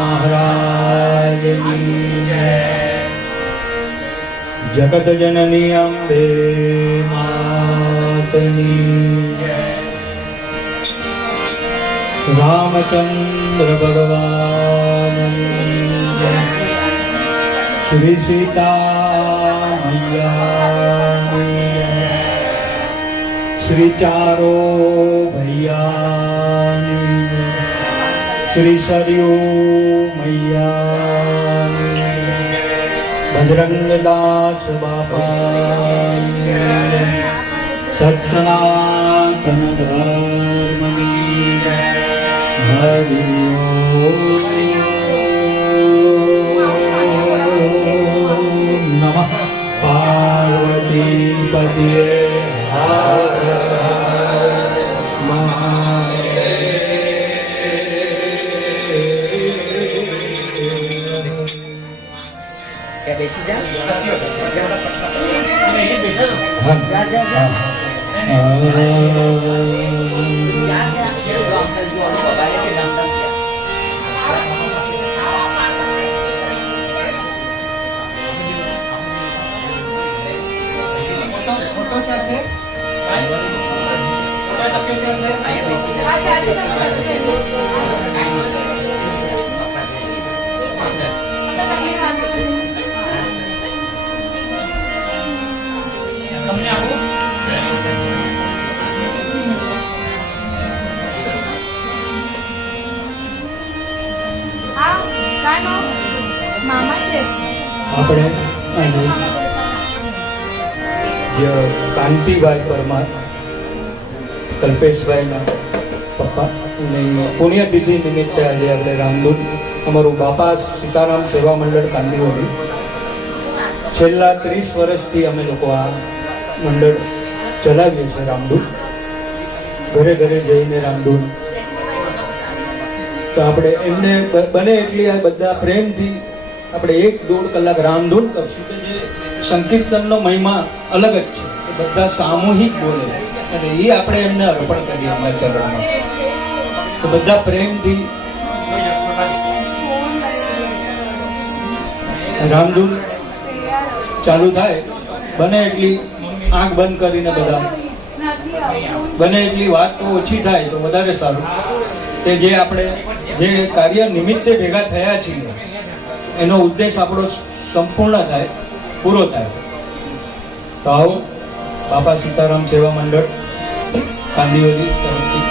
महाराजની જય। જગત જનની અંબે માતની જય। રામચંદ્ર ભગવાનની જય। શ્રી સીતા મૈયાની જય। શ્રી ચારો ભૈયાની જય। श्री सरयू मैया बजरंग दास बापा सत्सनातन धर्म हरि नमः पार्वती पतिये हर बेसी जा આપણે કાંતિભાઈ પરમાર કલ્પેશભાઈના પપ્પા અને પુણ્યતિથિ નિમિત્તે આજે આપણે રામધૂન અમારું બાપા સીતારામ સેવા મંડળ કાંદીવલી છેલ્લા 30 વર્ષથી અમે લોકો આ મંડળ ચલાવીએ છીએ। રામધૂન ઘરે ઘરે જઈને રામધૂન તો આપણે એમને બને એટલી આ બધા પ્રેમથી આપણે 1-1.5 કલાક રામધૂન કરશું કે જે સંકીર્તનનો મહિમા અલગ જ છે, એ બધા સામૂહિક બોલે અને એ આપણે એમને અર્પણ કરીએ અમારા ચરણમાં। તો બધા પ્રેમથી રામધૂન ચાલુ થાય, બને એટલી આંખ બંધ કરીને બધા બને એટલી વાત તો ઓછી થાય તો વધારે સારું, કે જે આપણે જે કાર્ય નિમિત્તે ભેગા થયા છીએ એનો ઉદ્દેશ આપણો સંપૂર્ણ થાય, પૂરો થાય। તો આવો બાપા સીતારામ સેવા મંડળ કાંદીવલી તરફથી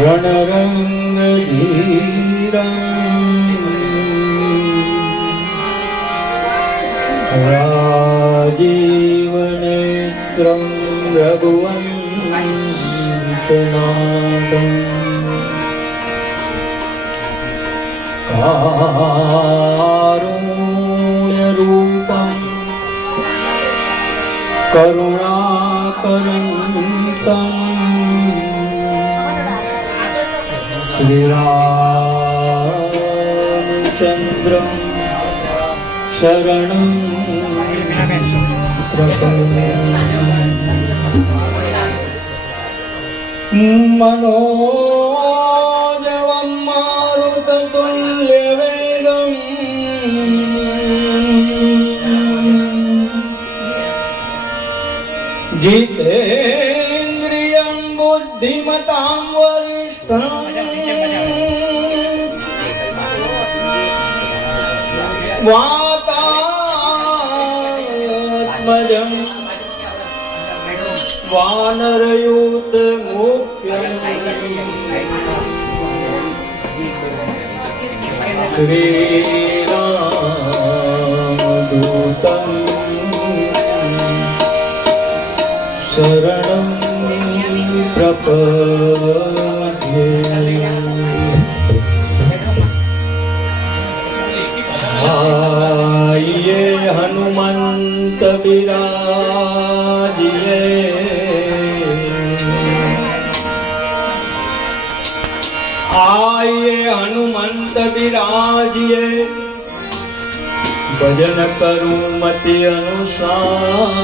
रणरंग धीरं राजीव नेत्रं रघुवंशनाथं कारुण्य रूपं करुणाकरन्तं श्री रामचंद्रं शरणं प्रपद्ये। मनोजवं मारुततुल्यवेगं जितेन्द्रियं बुद्धिमतां वरिष्ठं वातात्मजं वानरयूत मुख्यं श्रीरामदूतं शरणं प्रपद्ये। आइए हनुमंत विराजिए आइए हनुमंत विराजिए भजन करूं मति अनुसार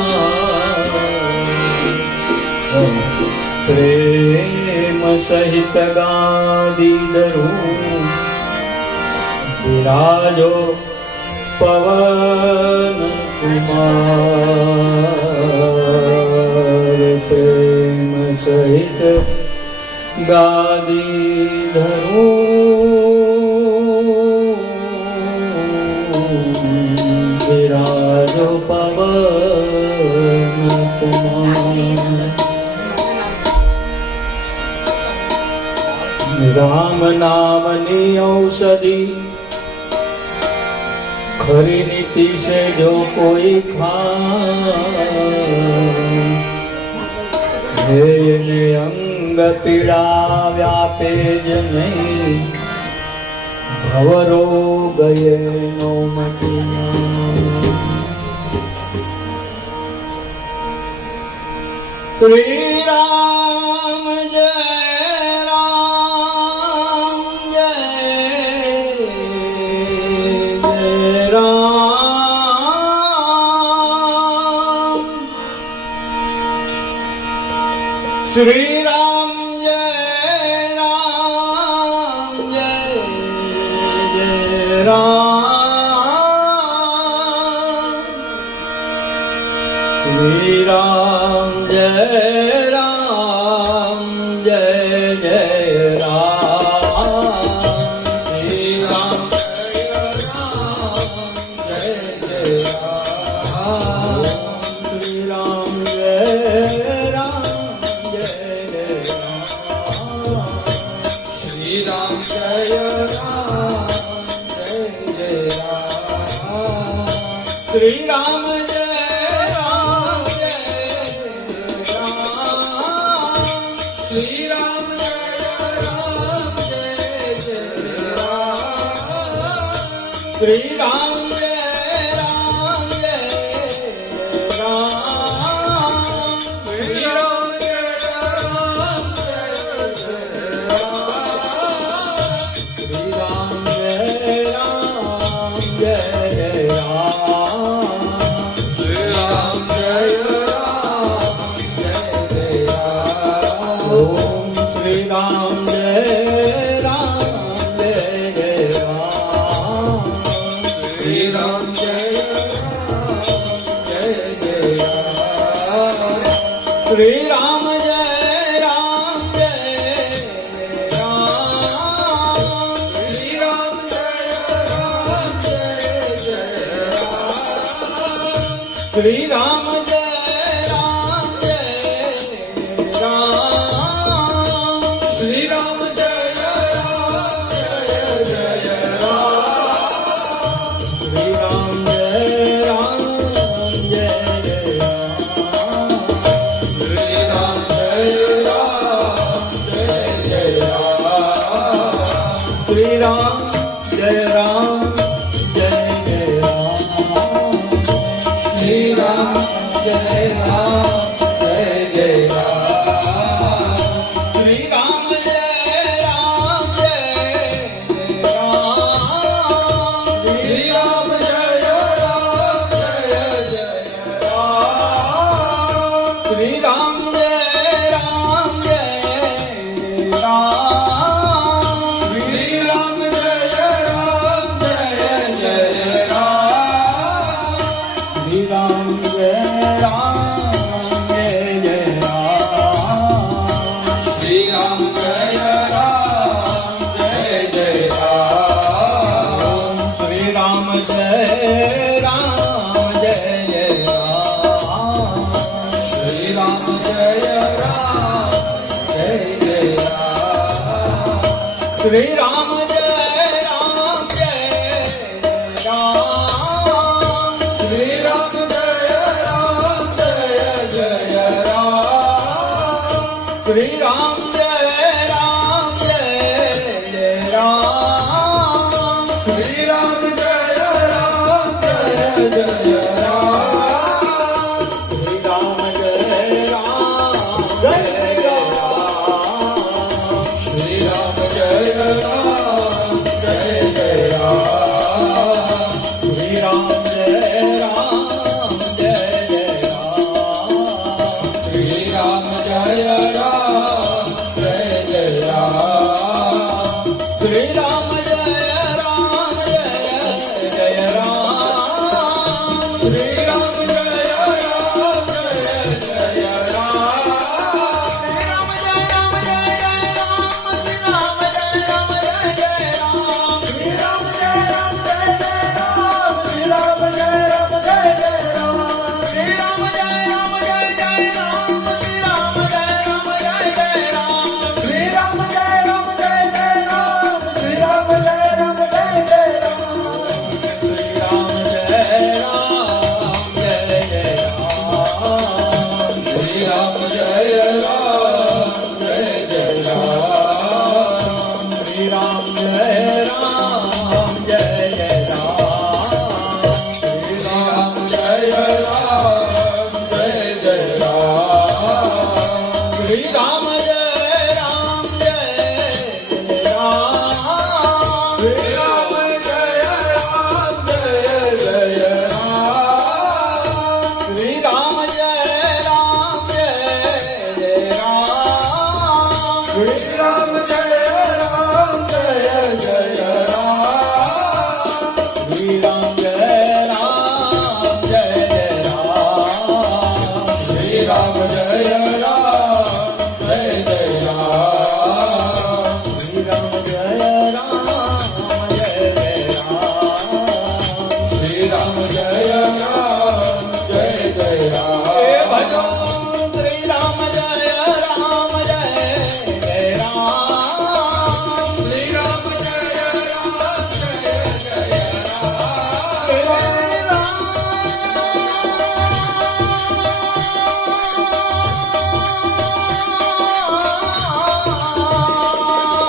प्रेम सहित गादी धरूं विराजो पवन कुमार प्रेम सहित गादी धरूं विराजो पवन कुमार राम नामनी औषधि खरी नीति से जो कोई खाए अंग पीड़ा व्यापे ज नहीं भवरो गये नो मतिया श्री राम जय राम जय जय राम श्री राम जय राम जय जय राम श्री राम जय राम जय जय राम श्री राम श्री राम जय राम जय जय राम श्री राम जय राम जय जय राम श्री राम जय राम जय राम श्री राम जय राम जय जय राम श्री राम जय राम जय राम श्री राम जय राम जय जय राम श्री राम जय राम जय राम श्री राम जय राम जय जय राम ओम श्री राम जय राम जय जय राम श्री राम जय राम जय जय राम श्री राम जय राम जय राम श्री राम जय राम जय जय राम श्री राम जय राम जय राम श्री राम जय राम जय जय राम श्री राम जय राम जय जय राम श्री राम जय राम जय जय राम श्री राम जय राम जय जय राम श्री राम जय राम जय जय राम श्री राम जय राम जय राम श्री राम जय राम जय जय राम श्री राम जय राम जय राम श्री राम जय राम जय जय राम श्री राम जय राम जय जय राम श्री राम जय राम जय जय राम श्री राम जय राम जय जय राम श्री राम जय राम जय जय राम श्री राम जय राम जय राम श्री राम जय राम जय जय राम श्री राम जय राम जय राम श्री राम जय राम जय जय राम श्री राम जय राम जय राम श्री राम जय राम जय जय राम श्री राम जय राम जय जय राम श्री राम जय राम जय जय राम श्री राम जय राम जय जय राम श्री राम जय राम जय जय राम राम जय राम जय जय राम श्री राम जय राम जय जय राम श्री राम जय राम जय जय राम श्री राम जय राम जय जय राम श्री राम जय राम जय जय राम श्री राम जय राम जय जय राम श्री राम जय राम जय जय राम श्री राम जय राम जय जय राम श्री राम जय राम जय जय राम श्री राम जय राम जय जय राम श्री राम जय राम जय जय राम श्री राम जय राम जय जय राम श्री राम जय राम जय जय राम श्री राम जय राम जय जय राम श्री राम जय राम जय जय राम श्री राम जय राम जय जय राम श्री राम जय राम जय जय राम श्री राम जय राम जय जय राम श्री राम जय राम जय जय राम श्री राम जय राम जय जय राम हे भजो श्री राम जय राम जय जय राम श्री राम जय राम जय जय राम हे राम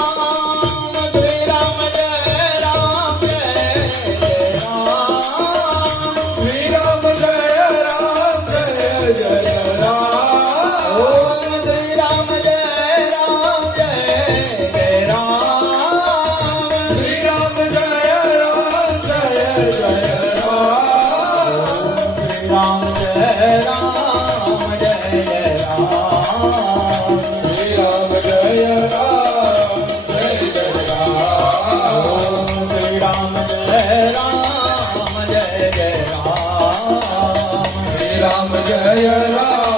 श्री राम जय राम जय जय राम श्री राम जय राम जय जय राम ओम श्री राम जय राम जय जय राम श्री राम जय राम जय जय राम श्री राम जय राम जय जय राम श्री राम जय राम जय जय राम श्री राम जय राम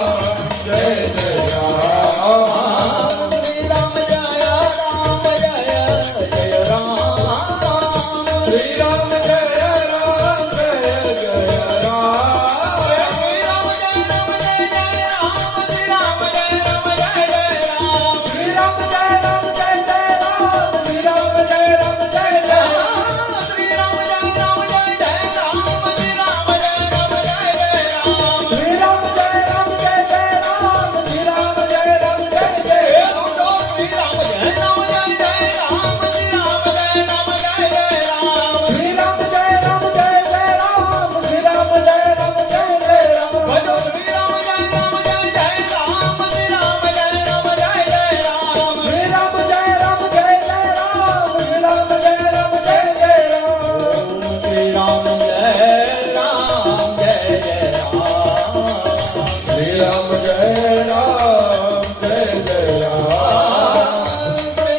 जय जय राम श्री राम जय राम जय जय राम श्री राम जय राम जय जय राम श्री राम जय राम जय जय राम श्री राम जय राम जय जय राम श्री राम जय राम जय जय राम श्री राम जय राम जय जय राम श्री राम जय राम जय जय राम श्री राम जय राम जय जय राम श्री राम जय राम जय जय राम श्री राम जय राम जय जय राम श्री राम जय राम जय जय हे राम लूटो श्री राम जय राम जय जय राम श्री राम जय राम जय जय राम श्री राम जय राम जय जय राम श्री राम जय राम जय जय राम भजो श्री राम जय राम जय जय राम श्री राम जय राम जय जय राम श्री राम जय राम जय जय राम श्री राम जय राम जय जय राम श्री राम जय राम जय जय राम श्री राम जय राम जय जय राम श्री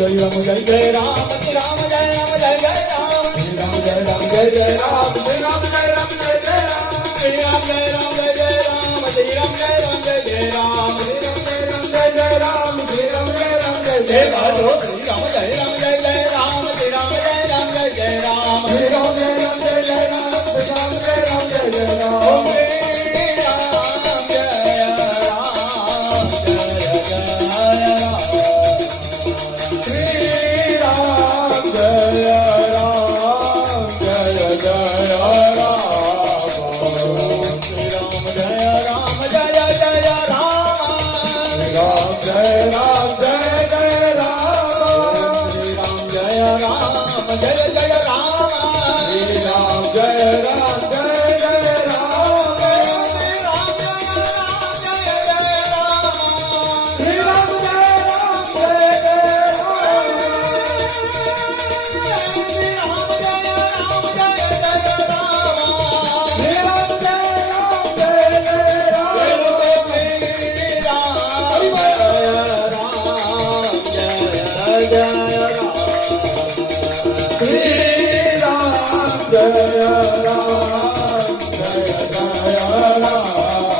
जय राम जय जय राम श्री राम जय राम जय जय राम श्री राम जय राम जय जय राम श्री राम जय राम जय जय राम श्री राम जय राम जय जय राम श्री राम जय राम जय जय राम श्री राम जय राम जय जय राम श्री राम जय राम जय जय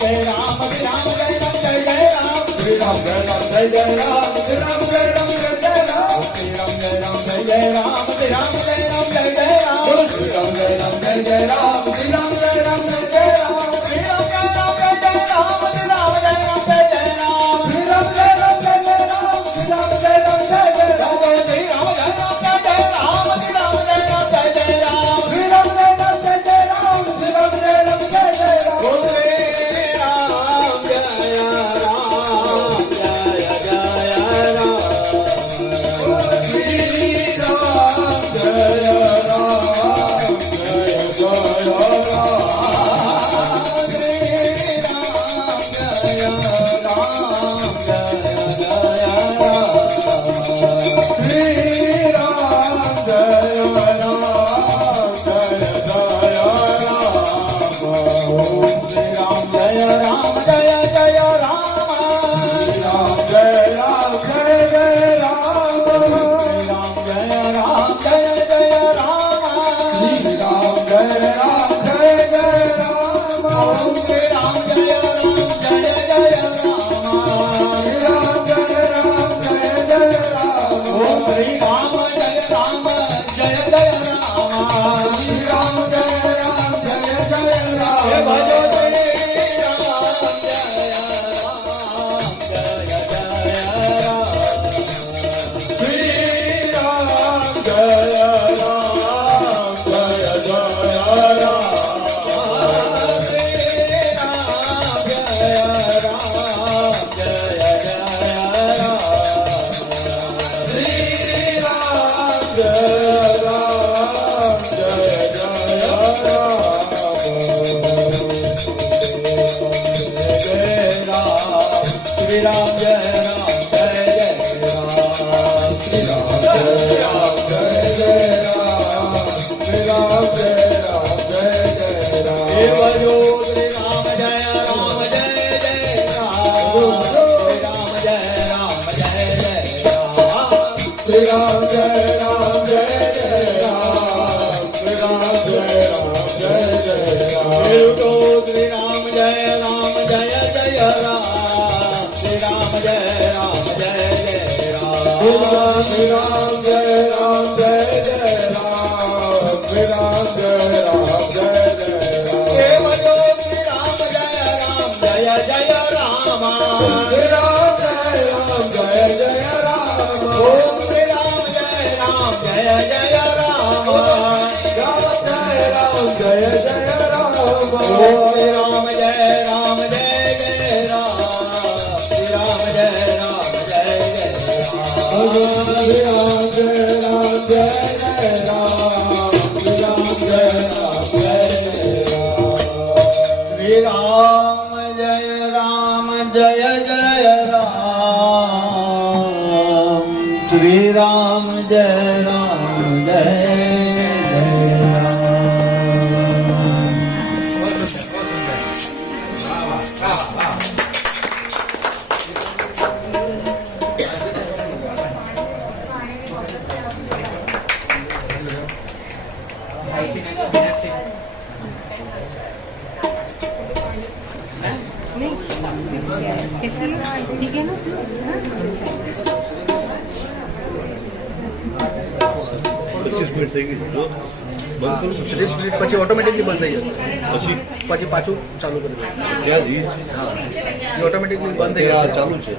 हे राम भजो श्री राम जय राम जय जय राम श्री राम जय राम जय जय राम श्री राम जय राम जय जय राम श्री राम जय राम जय जय राम ओम श्री राम जय राम जय जय राम श्री राम जय राम जय जय राम श्री राम जय राम जय जय राम श्री राम जय राम जय जय राम श्री राम जय राम जय जय राम श्री राम जय राम जय जय राम श्री राम जय राम जय जय श्री राम जय राम जय जय राम श्री राम जय राम जय जय राम श्री राम जय राम जय जय राम श्री राम जय राम जय जय राम बोलो श्री राम जय राम जय जय राम श्री राम जय राम जय जय राम श्री राम जय राम जय जय राम श्री राम जय राम जय जय राम श्री राम जय राम जय जय राम श्री राम जय राम जय जय राम श्री राम जय राम जय जय राम श्री राम जय राम जय जय राम श्री राम जय राम जय जय राम श्री राम जय राम जय जय राम મિનિટ થઈ ગઈ જો બંધ કરું 30 મિનિટ પછી ઓટોમેટિકલી બંધ થઈ જશે પછી પછી પાછું ચાલુ કરી દો ત્યાં જ હા એ ઓટોમેટિકલી બંધ થઈ આ જશે ચાલુ છે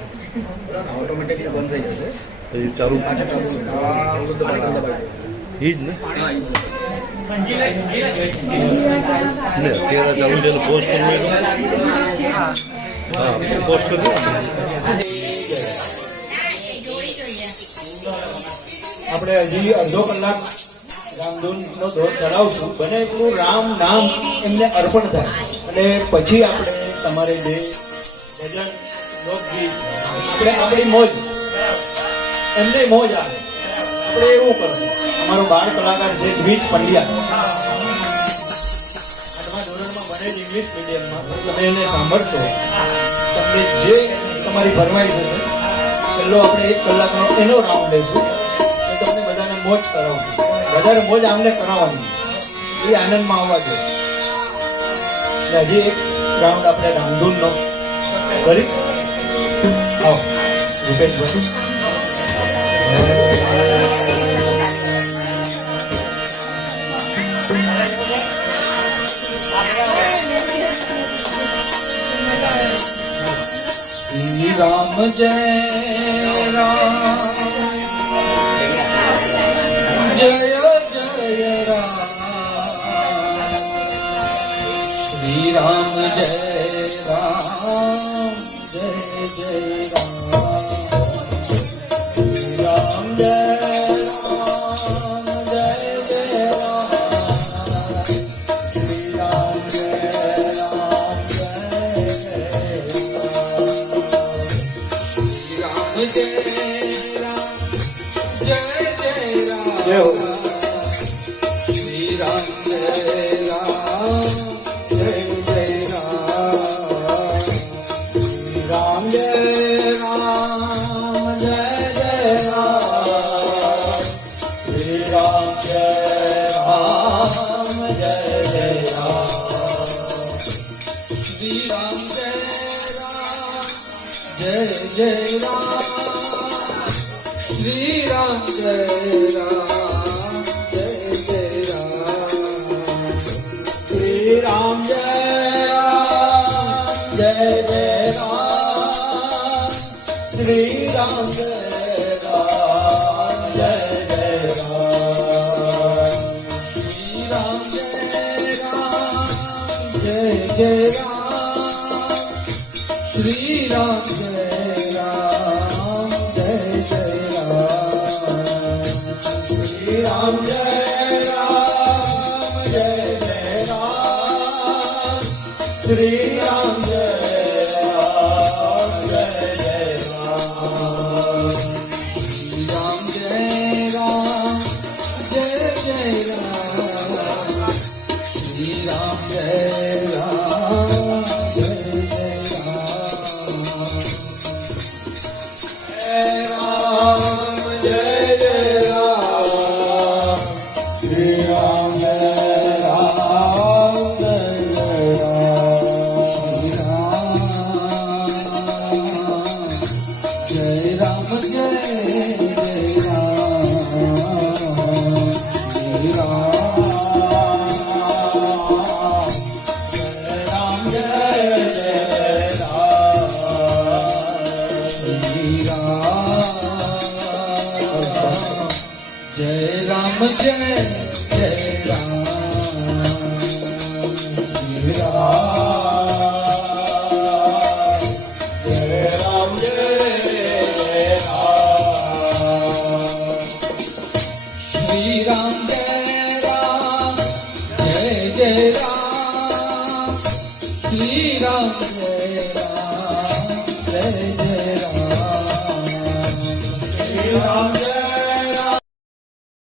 ઓટોમેટિકલી બંધ થઈ જશે એ ચાલુ પાછું ચાલુ દબાઈ એ જ ને હા ને અત્યારે ચાલુ છે પોસ્ટ કરવું હોય તો હા પોસ્ટ કરવું આપણે હજી અડધો કલાક રામધૂનનો દોર ચલાવશું બને એટલું રામ નામ એમને અર્પણ થાય અને પછી આપણે તમારે જે ભજન લોકગીત આપણે આપણી મોજ એમને મોજ આવે આપણે એવું કરશું અમારો બાળ કલાકાર છે દ્વિજ પંડ્યા 8મા ધોરણમાં ભણે છે ઇંગ્લિશ મીડિયમમાં તમે એને સાંભળશો તમને જે તમારી ફરમાઈશ હશે છેલ્લો આપણે 1 કલાકનો એનો રાઉન્ડ લઈશું તમને બધાને મોજ કરાવશું વધારે મોજ આમને કરાવવાની એ આનંદમાં આવવા જોઈએ એટલે હજી એક રાઉન્ડ આપણે રામધૂનનો કરી આવો રૂપેશભાઈ श्री राम जय राम जय जय राम श्री राम जय राम जय जय राम श्री राम जय राम जय जय राम श्री राम जय राम जय જય હો श्री राम जय राम जय जय राम श्री राम जय राम जय जय राम श्री राम जय राम जय जय राम श्री राम जय राम जय जय राम श्री राम जय राम जय जय राम श्री राम जय राम जय जय राम श्री राम जय राम जय जय राम श्री राम जय राम जय जय राम श्री राम जय राम जय जय राम श्री राम जय राम जय जय राम श्री राम जय राम जय जय राम श्री राम जय राम जय जय राम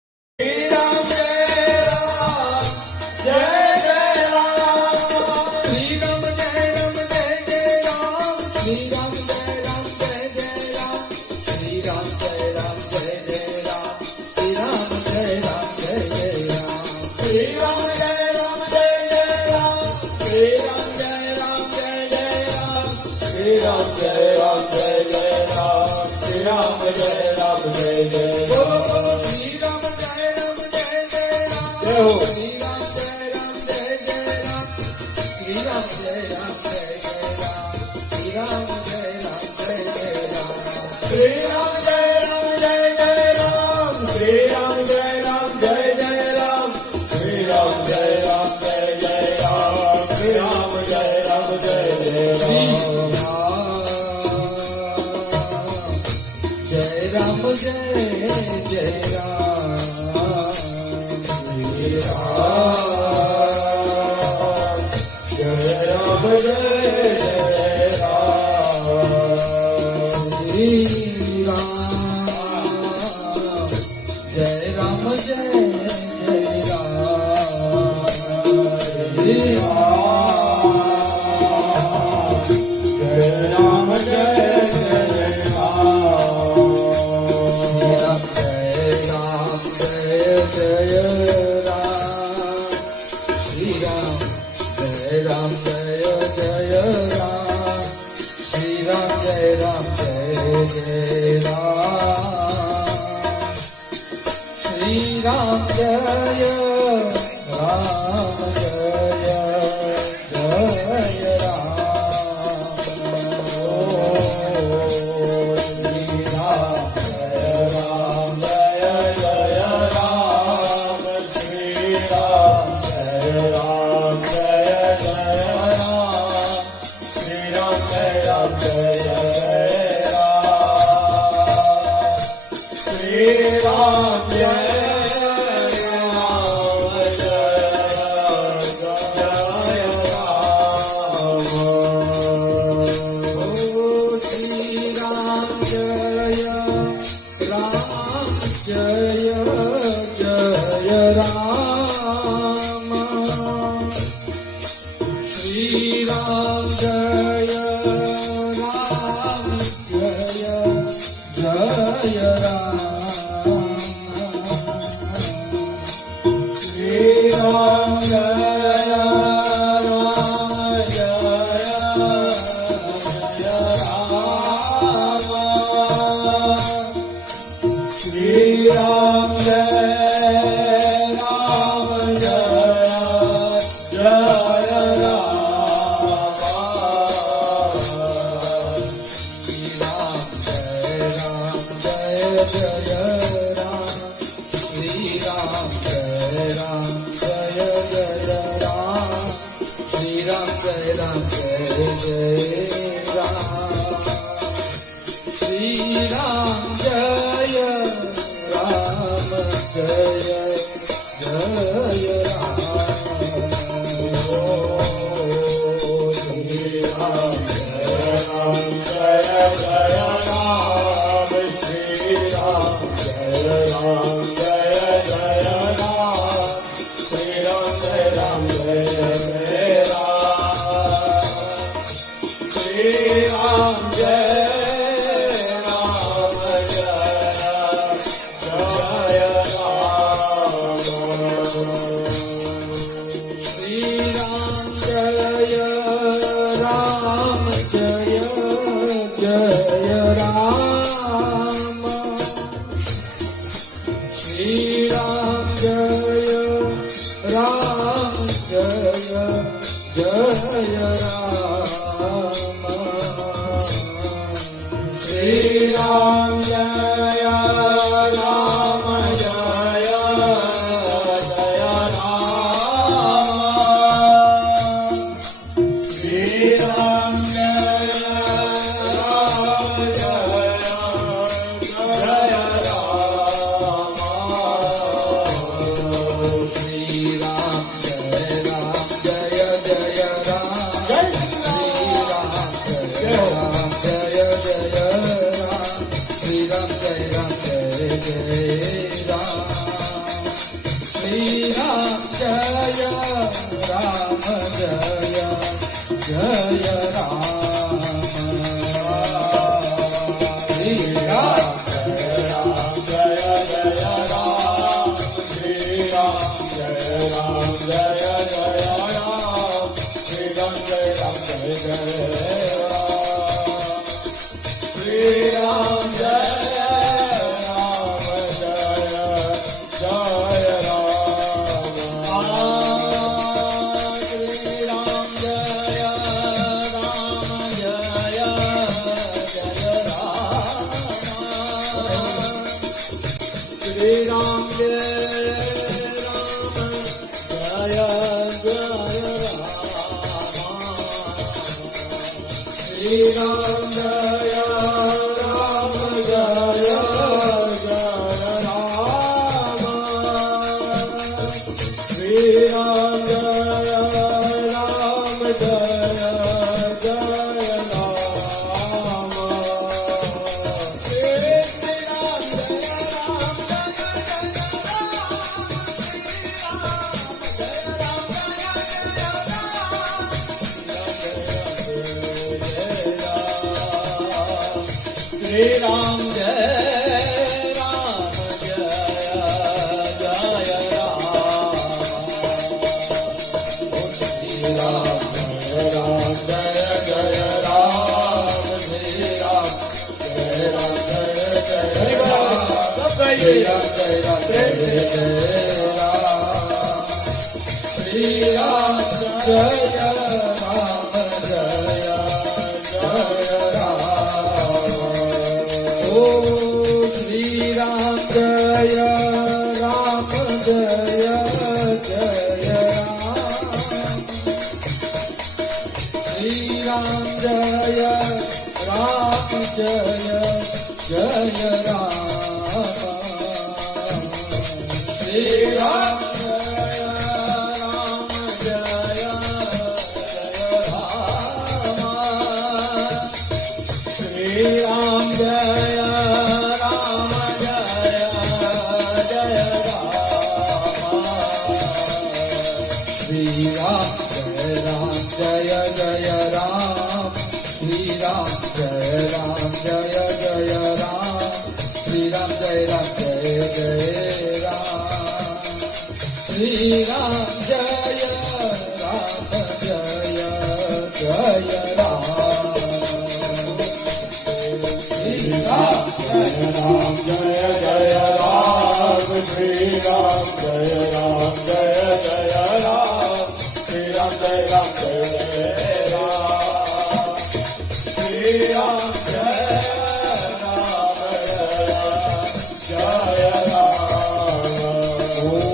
श्री राम जय राम जय जय राम जय जय राम श्री राम जय राम जय जय राम जय राम जय जय राम जय जय राम श्री राम जय राम जय जय राम श्री राम जय राम जय जय राम श्री राम जय Jai Ram, Jai Ram, Jai Jai Ram. जय हो श्री राम जय राम जय जय राम श्री राम जय राम जय जय राम श्री राम जय राम जय जय राम श्री राम जय राम जय जय राम श्री राम जय राम जय जय राम श्री राम जय राम जय जय राम श्री राम जय राम जय जय राम जय राम जय जय राम श्री राम जय राम जय जय राम श्री राम जय राम जय जय राम श्री राम जय राम जय जय श्री राम जय राम जय जय राम श्री राम जय राम जय जय राम श्री राम जय राम जय जय राम श्री राम श्री राम जय राम जय श्री राम जय राम जय श्री राम जय राम श्री राम जय राम जय बोलो श्री राम जय राम जय जय राम श्री राम जय राम जय जय राम श्री राम जय राम जय जय राम श्री राम जय राम जय जय राम बोलो श्री राम जय राम जय जय राम श्री राम जय राम जय जय राम श्री राम जय राम जय जय राम श्री राम जय राम जय जय बोलो श्री राम जय राम जय जय राम श्री राम जय राम जय जय राम श्री राम जय राम जय जय राम श्री राम जय राम जय जय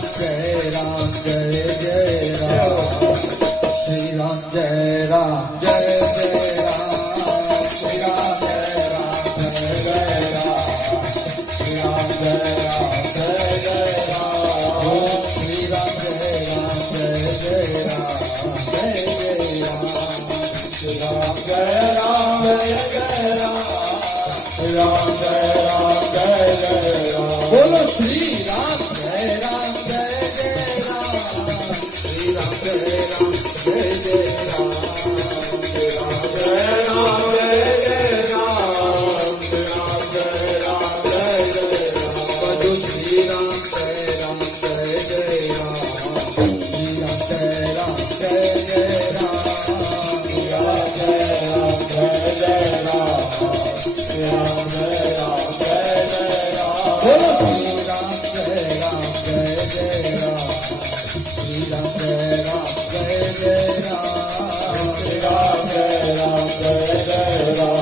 राम श्री राम जय राम जय जय राम श्री राम जय राम जय जय राम श्री राम जय राम जय जय राम श्री राम जय राम जय जय राम बोलो श्री राम जय राम जय जय राम श्री राम जय राम जय जय राम श्री राम जय राम जय जय राम श्री राम जय राम जय जय राम बोलो श्री राम जय राम जय जय राम श्री राम जय राम जय जय राम श्री राम जय राम जय जय राम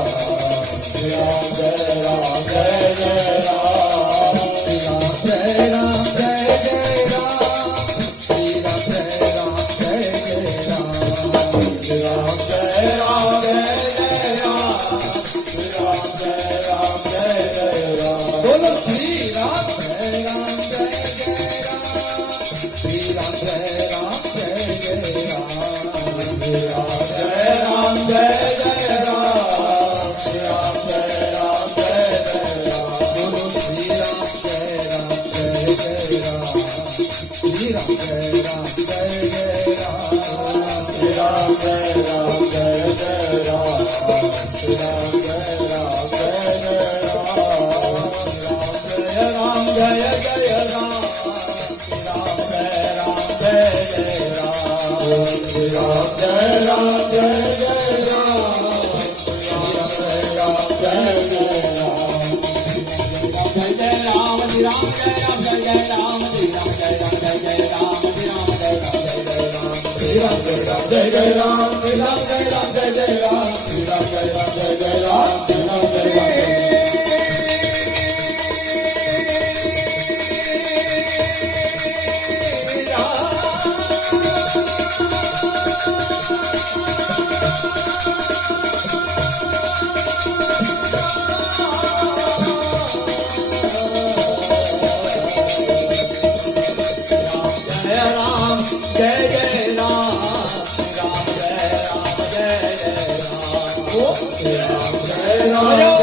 श्री राम जय राम जय जय राम जय जय राम श्री राम जय राम जय जय राम श्री राम जय राम जय जय राम श्री राम जय राम जय जय राम जय जय राम श्री राम जय राम जय जय राम श्री राम जय राम जय जय राम श्री राम जय राम जय जय राम श्री राम जय राम जय जय राम श्री राम जय राम जय जय राम श्री राम जय राम जय जय राम श्री राम जय राम जय जय Ram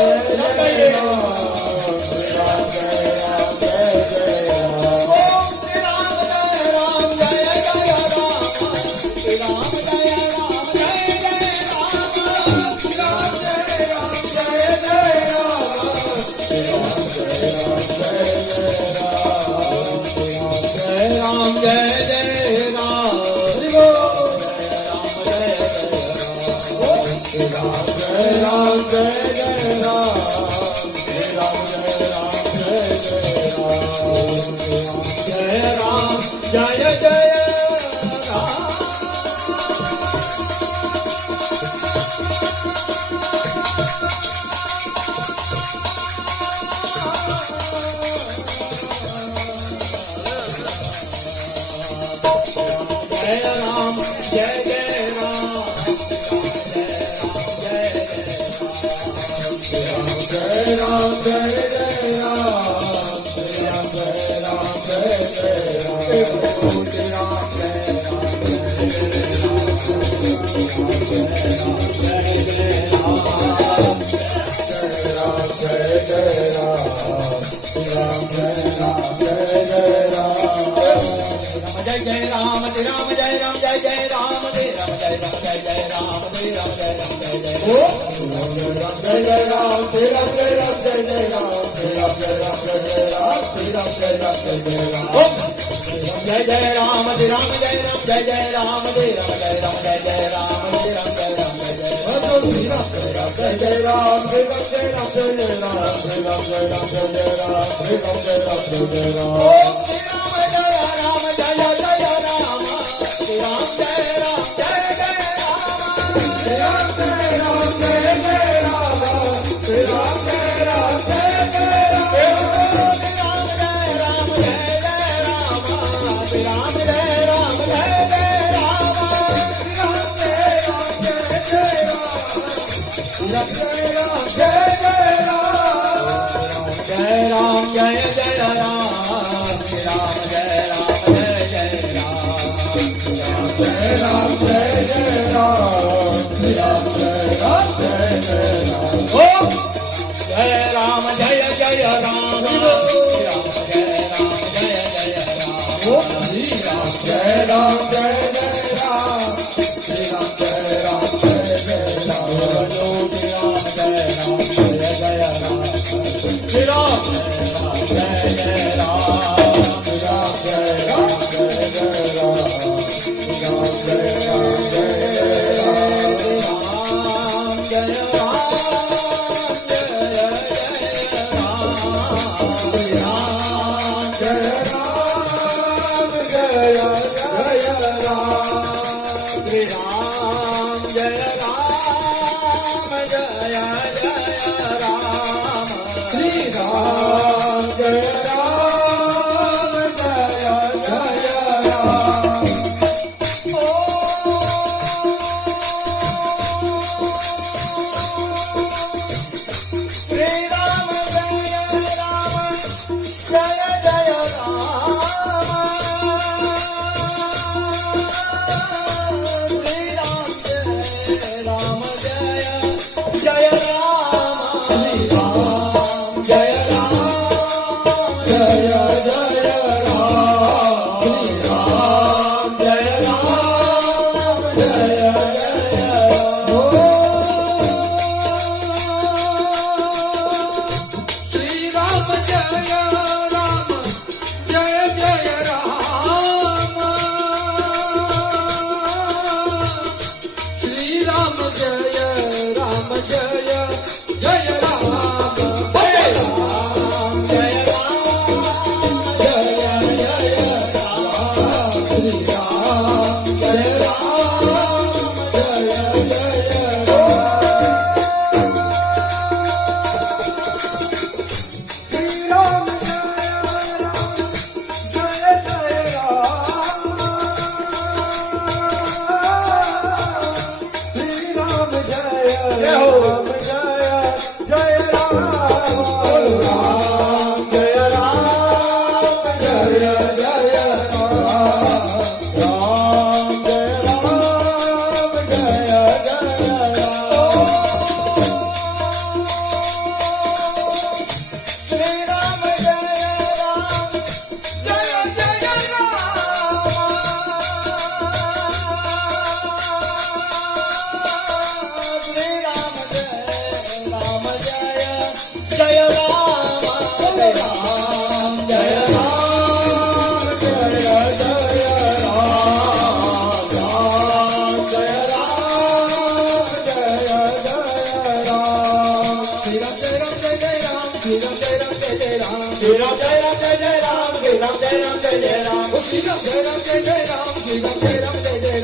जय राम श्री राम जय राम जय जय राम श्री राम जय राम जय जय राम ओ श्री राम जय राम जय जय राम श्री राम जय राम जय जय राम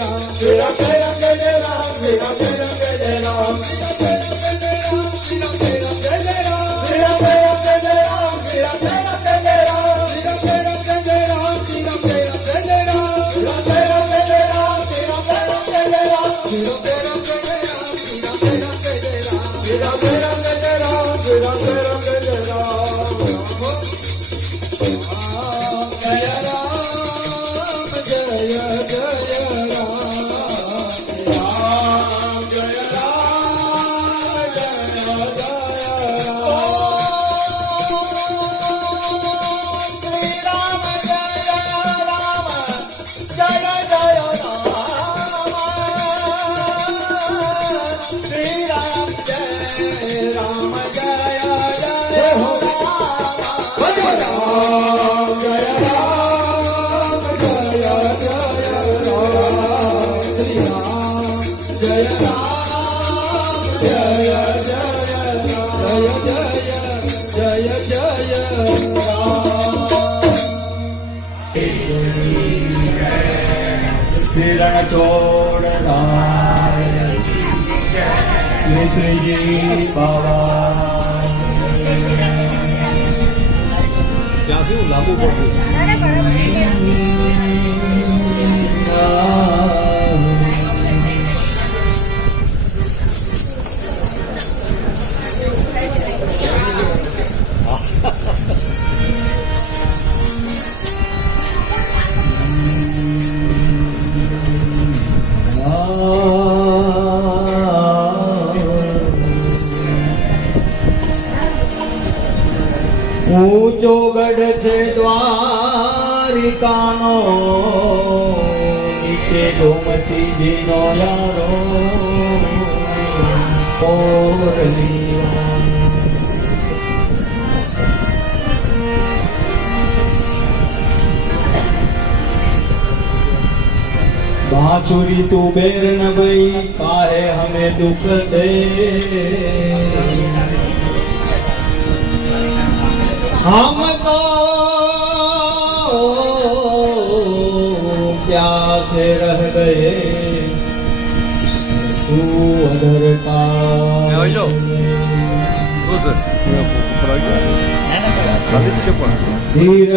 श्री राम जय राम जय जय राम श्री राम जय राम जय जय राम श्री राम जय राम जय जय राम श्री राम जय राम जय जय राम श्री राम जय राम जय जय राम श्री राम जय राम जय जय राम श्री राम जय राम जय जय राम श्री राम जय राम जय जय राम श्री राम जय राम जय जय राम श्री राम जय राम जय जय राम श्री राम जय राम जय जय राम श्री राम जय राम जय जय राम श्री राम जय राम जय जय राम श्री राम जय राम जय जय राम जय राम जय जय राम राम जय राम जय जय श्री रणछोड़ राय श्री जी बाबा ત્યાંથી હું લાંબુ પડતું ऊंचो गढ़ छे द्वारिकानो नीचे गोमती जीनो यारो ओरलियो बांसुरी तू बेर न गई काहे हमें दुख दे हम तो प्यासे रह गए तू अधर का धीर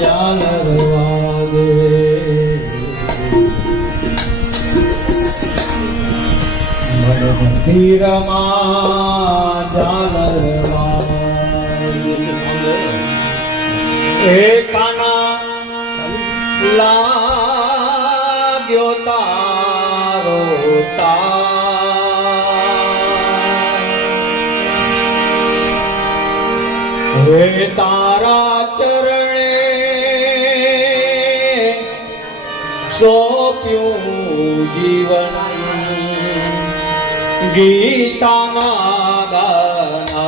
जाल रवागे धीर जाल एकाना लाग्यो तारो हे तारा चरणे सोप्यूं जीवन गीताना गाना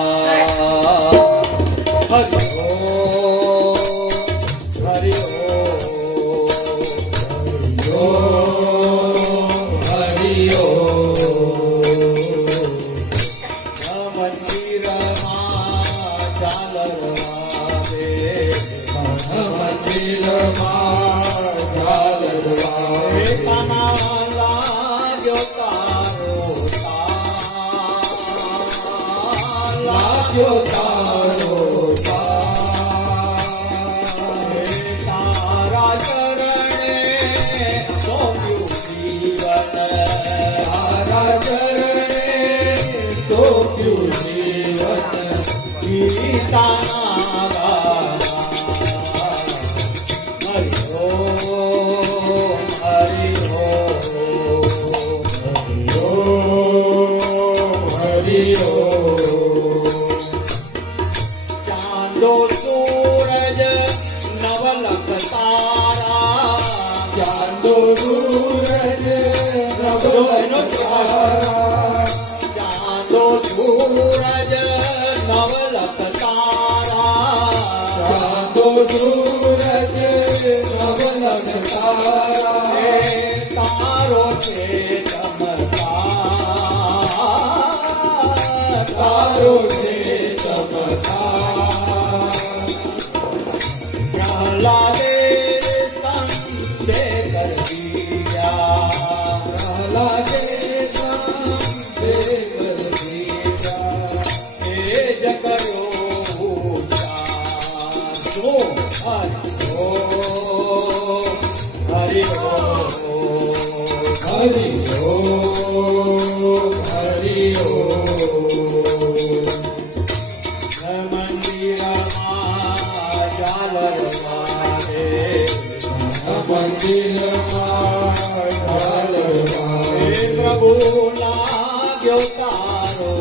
तारो प्रहलादे संशय कर दिया तेज करो सो हरि मंदिर झालर प्रभु लाग्यो तारो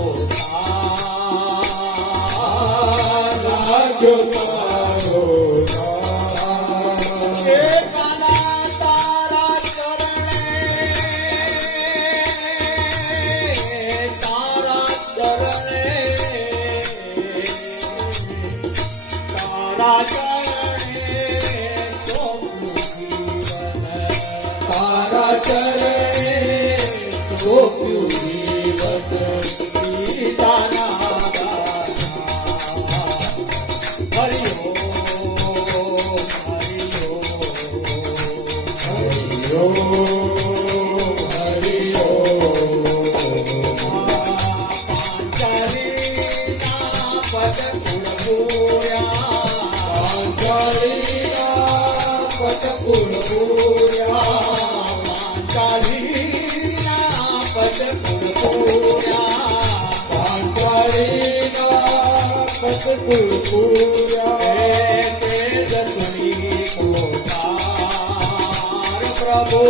प्रभु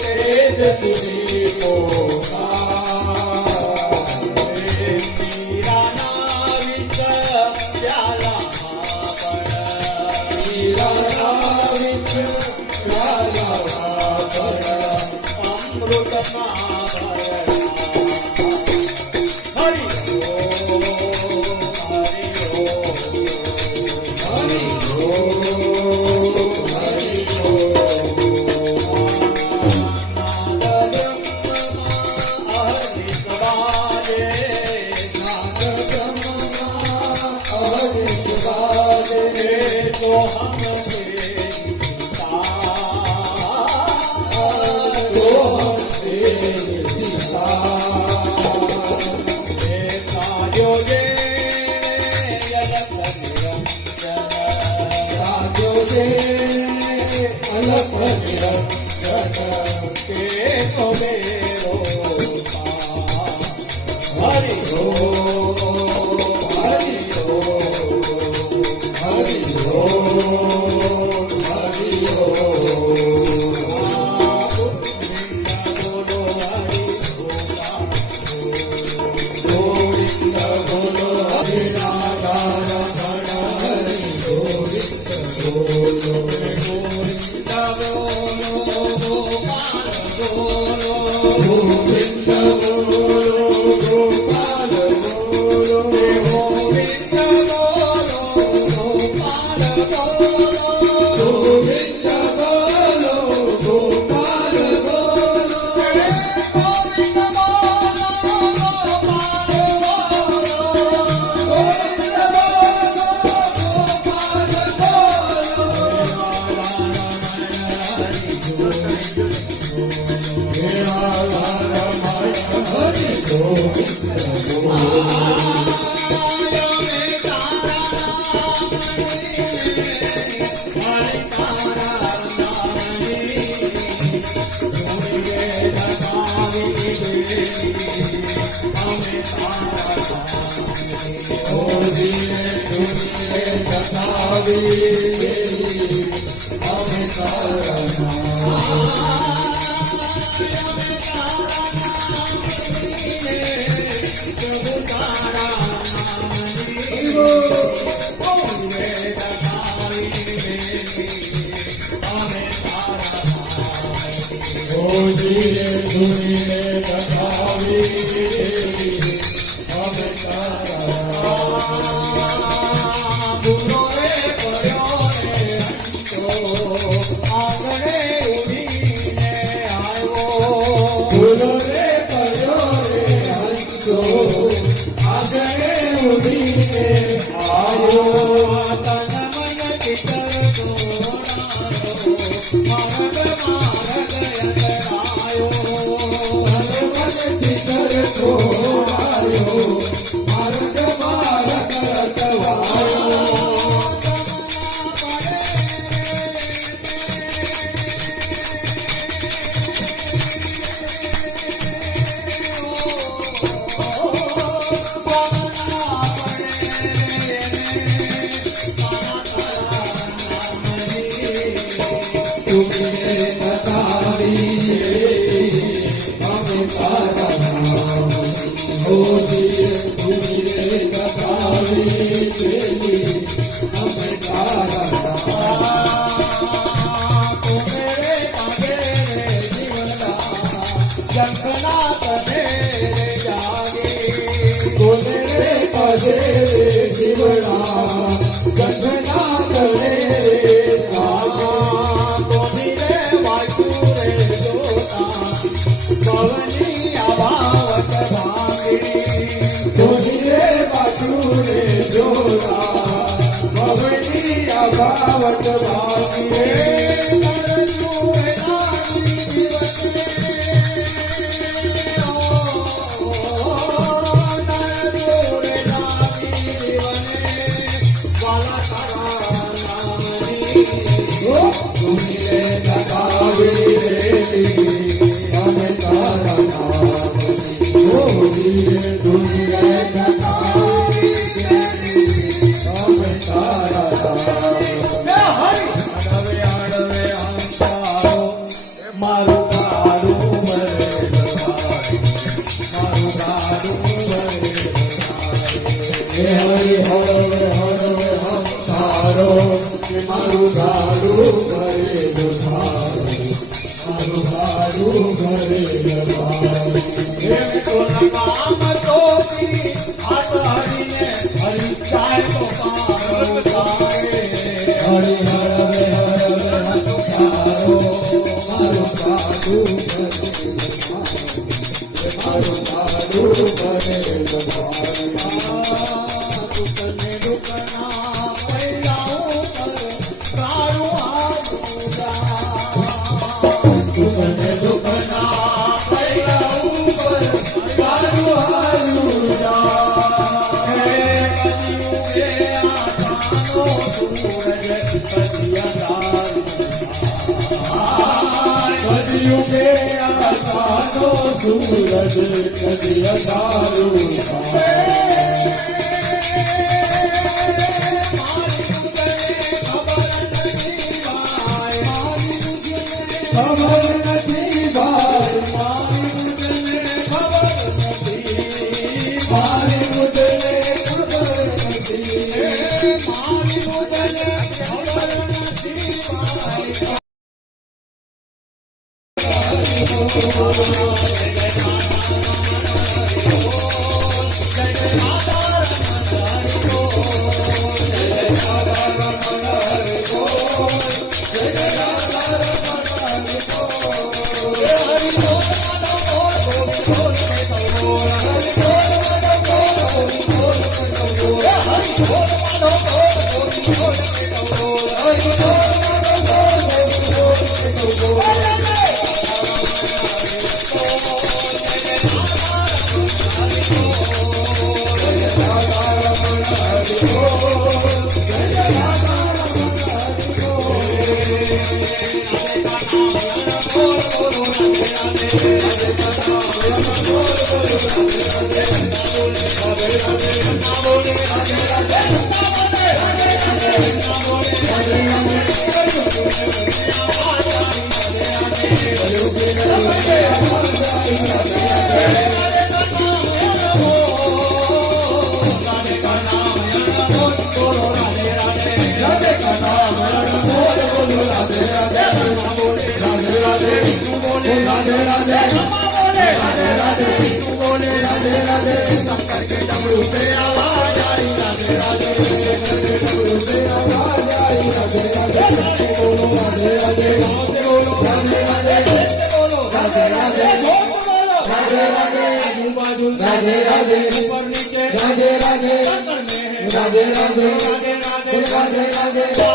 तेज तुझी मीरा नाविक प्याला अमृत हरि Oh, राधे राधे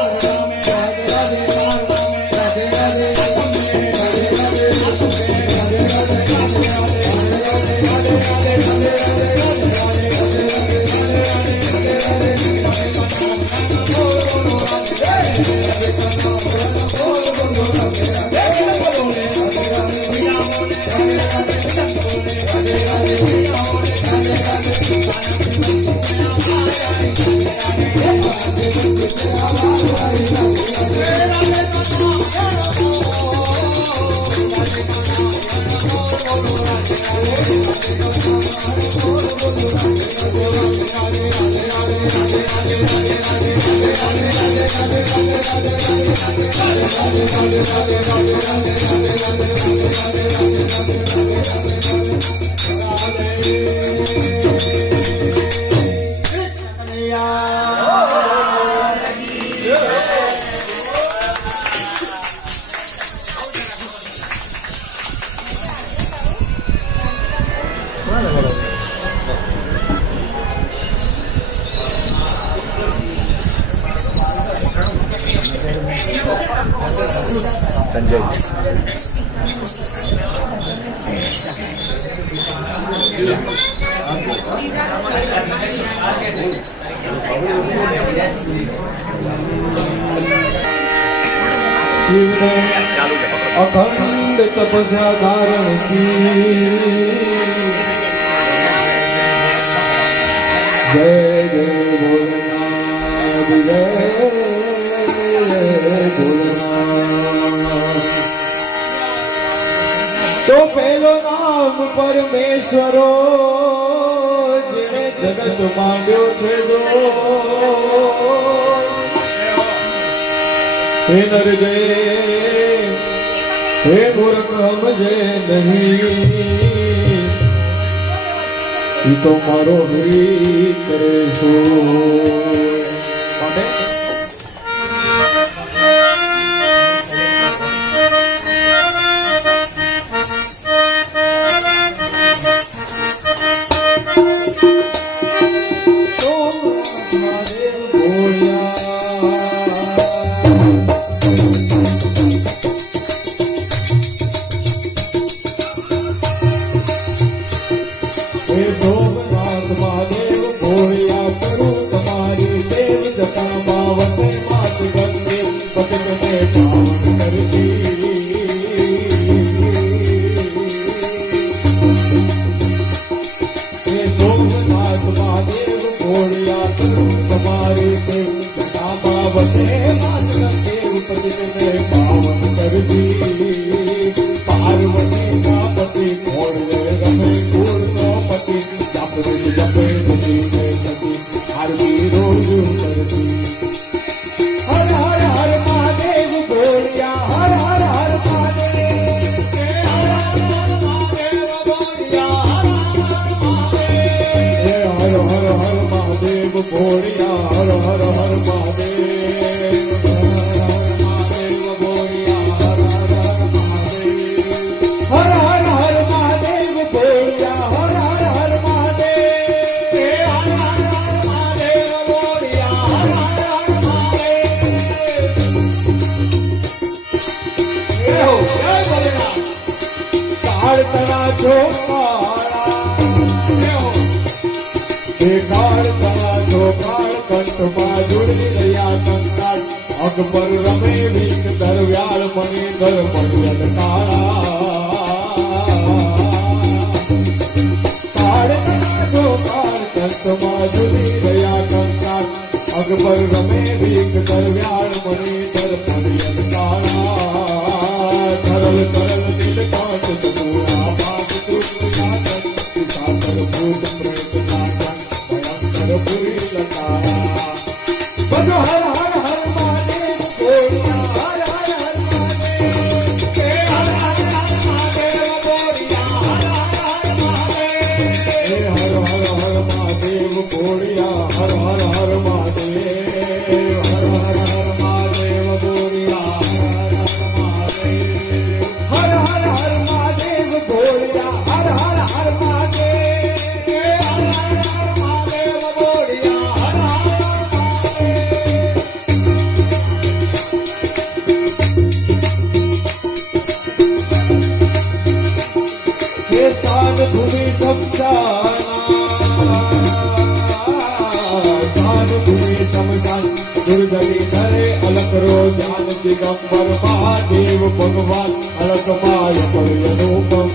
સંજય શિવને અખંડ તપસ્યા ધારણ કી જય જય ભોલેનાથ જય ભોલેનાથ તો પેલો નામ પરમેશ્વરો જેણે જગત માંડ્યો છે જો હે નરજે હે મૂર્ખ સમજે નહીં ઈ તો મારો હરી કરે છો માટે સોમનાથ મહાદેવ ભોળિયા કરું તમારી દેવ જટામાં વસે માત ગંગે પતંગને પાન કરતી સોમનાથ મહાદેવ ભોળિયા કરું તમારી દેવ જટામાં વસે માત ગંગે પતંગને પાવન કરતી પાર્વતી ના પતિ મોર રમે કુળ નો પતિ જપરે જપરે પતિ ને સતી આરતી રોજ કરતી હર હર હર મહાદેવ બોલિયા હર હર હર મહાદેવ હર હર હર મહાદેવ બોલિયા હર હર મહાદેવ બોલિયા હર હર હર અકબર રમે વિક દરવ્યાળ મને દર પર્યત માધુરી રહ્યા કંકાળ અકબર રમે વિક દરવ્યાળ મને દર પર્યત તરલ તરલ દિલ કાંત પૂરા બાપ સાગર ભૂત પ્રેત નાગન ભયંકર પુરી લતારા બધો હર હર હર મહાદેવ બોલિયા હર હર હર મહાદેવ હે હર હર હર મહાદેવ બોલિયા હર હર હર મહાદેવ હે હર હર હર મહાદેવ બોલિયા હર હર હર મહાદેવ હર હર હર મહાદેવ બોલિયા હર હર હર મહાદેવ બોલિયા હર હર હર મહાદેવ હે હર હર હર મહાદેવ બોલિયા હર હર ભૂમિ શમશાન દુર્ગતિ ધરે અલક રો જાન દિગંબર મહાદેવ ભગવાન અલક માય પર્યનુપમ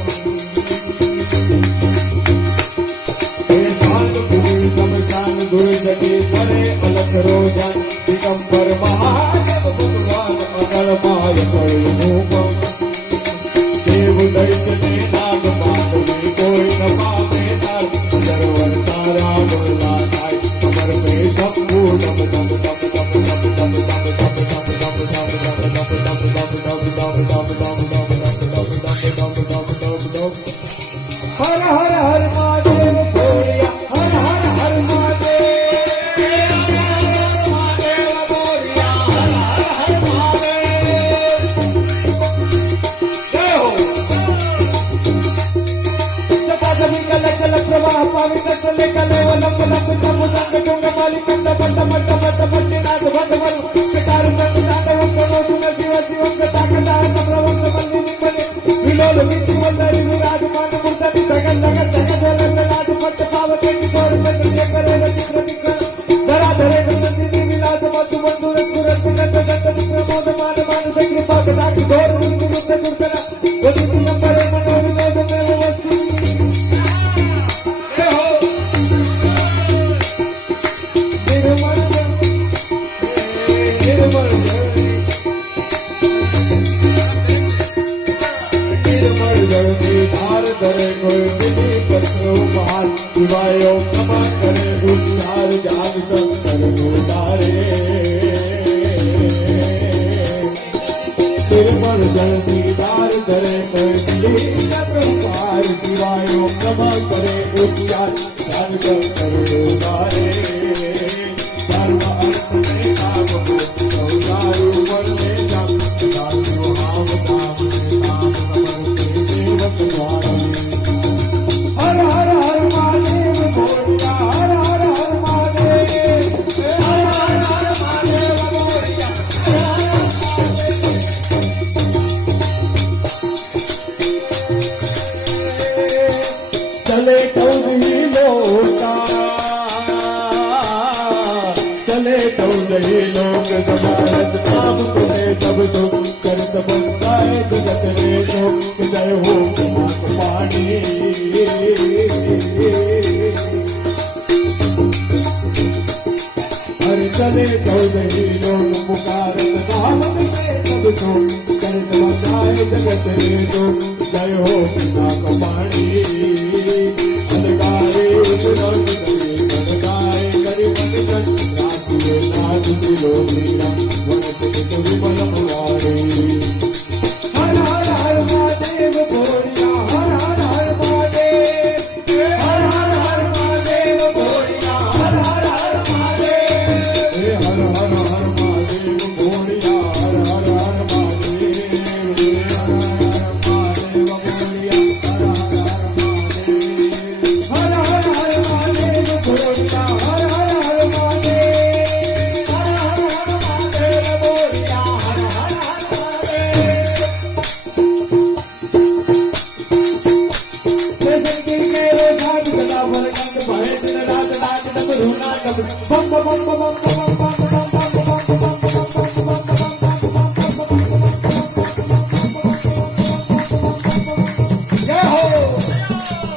ભૂમિ શમશાન દુર્ગતિ ધરે અલક રો જાન દિગંબર મહાદેવ ભગવાન અલક માય પર્યનુપમ દેવ દૈત્ય નાગ પાતવી કોઈ ન પામે તાર સર્વર તારા બોલા થાય કમર પે સબ हर हर हर महादेव बोलिया हर हर हर महादेव हर हर हर महादेव बोलिया चले चौधरी लोटा चले चौधरी लोग जमानत काम तुम्हें तब तुम करत बंदाए जगत रे लोग जय हो पानी हर चले चौधरी लोग पुकारत नाम तुम्हें तब तुम करत बंदाए जगत रे लोग जय हो पानी अलगाए रंग अलगाए करी मन राखिए नाथ दिलो मीरा वनत तुम बलवारे हर हर हर महादेव बोलिया हर हर हर महादेव हर हर हर महादेव बोलिया हर हर हर महादेव हर हर हर महादेव बोलिया हर हर हर महादेव हर हर हर महादेव बोलिया हर हर हर महादेव बोलिया हर हर हर महादेव हर हर हर महादेव बोलिया हर हर हर महादेव जैसे के रोजात गला भरकंद भय दिन रात रात तब रोना तब बम बम बम बम बम बम जय हो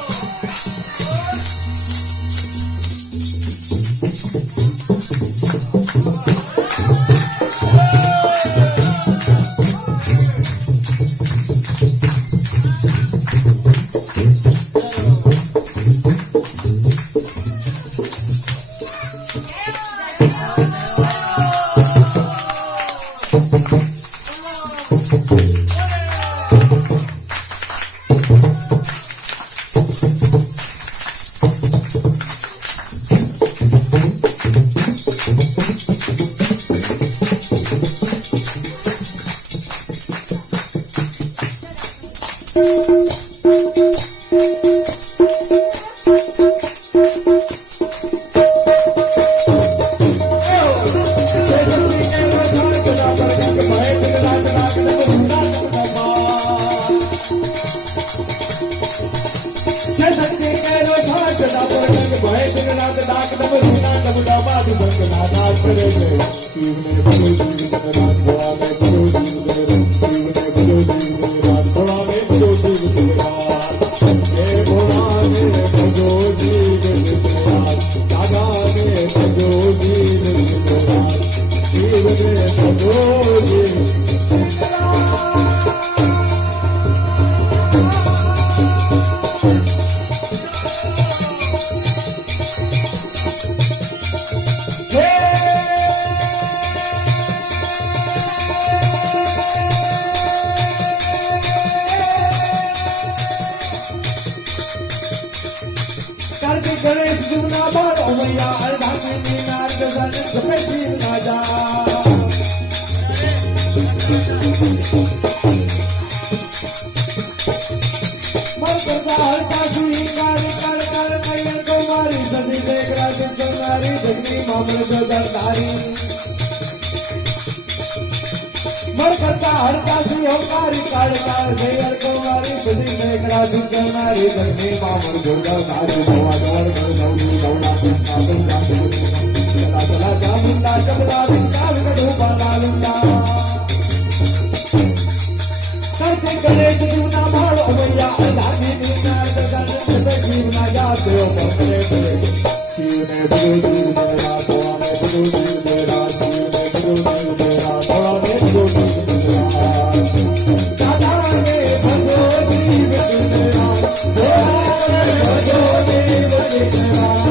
Thank you.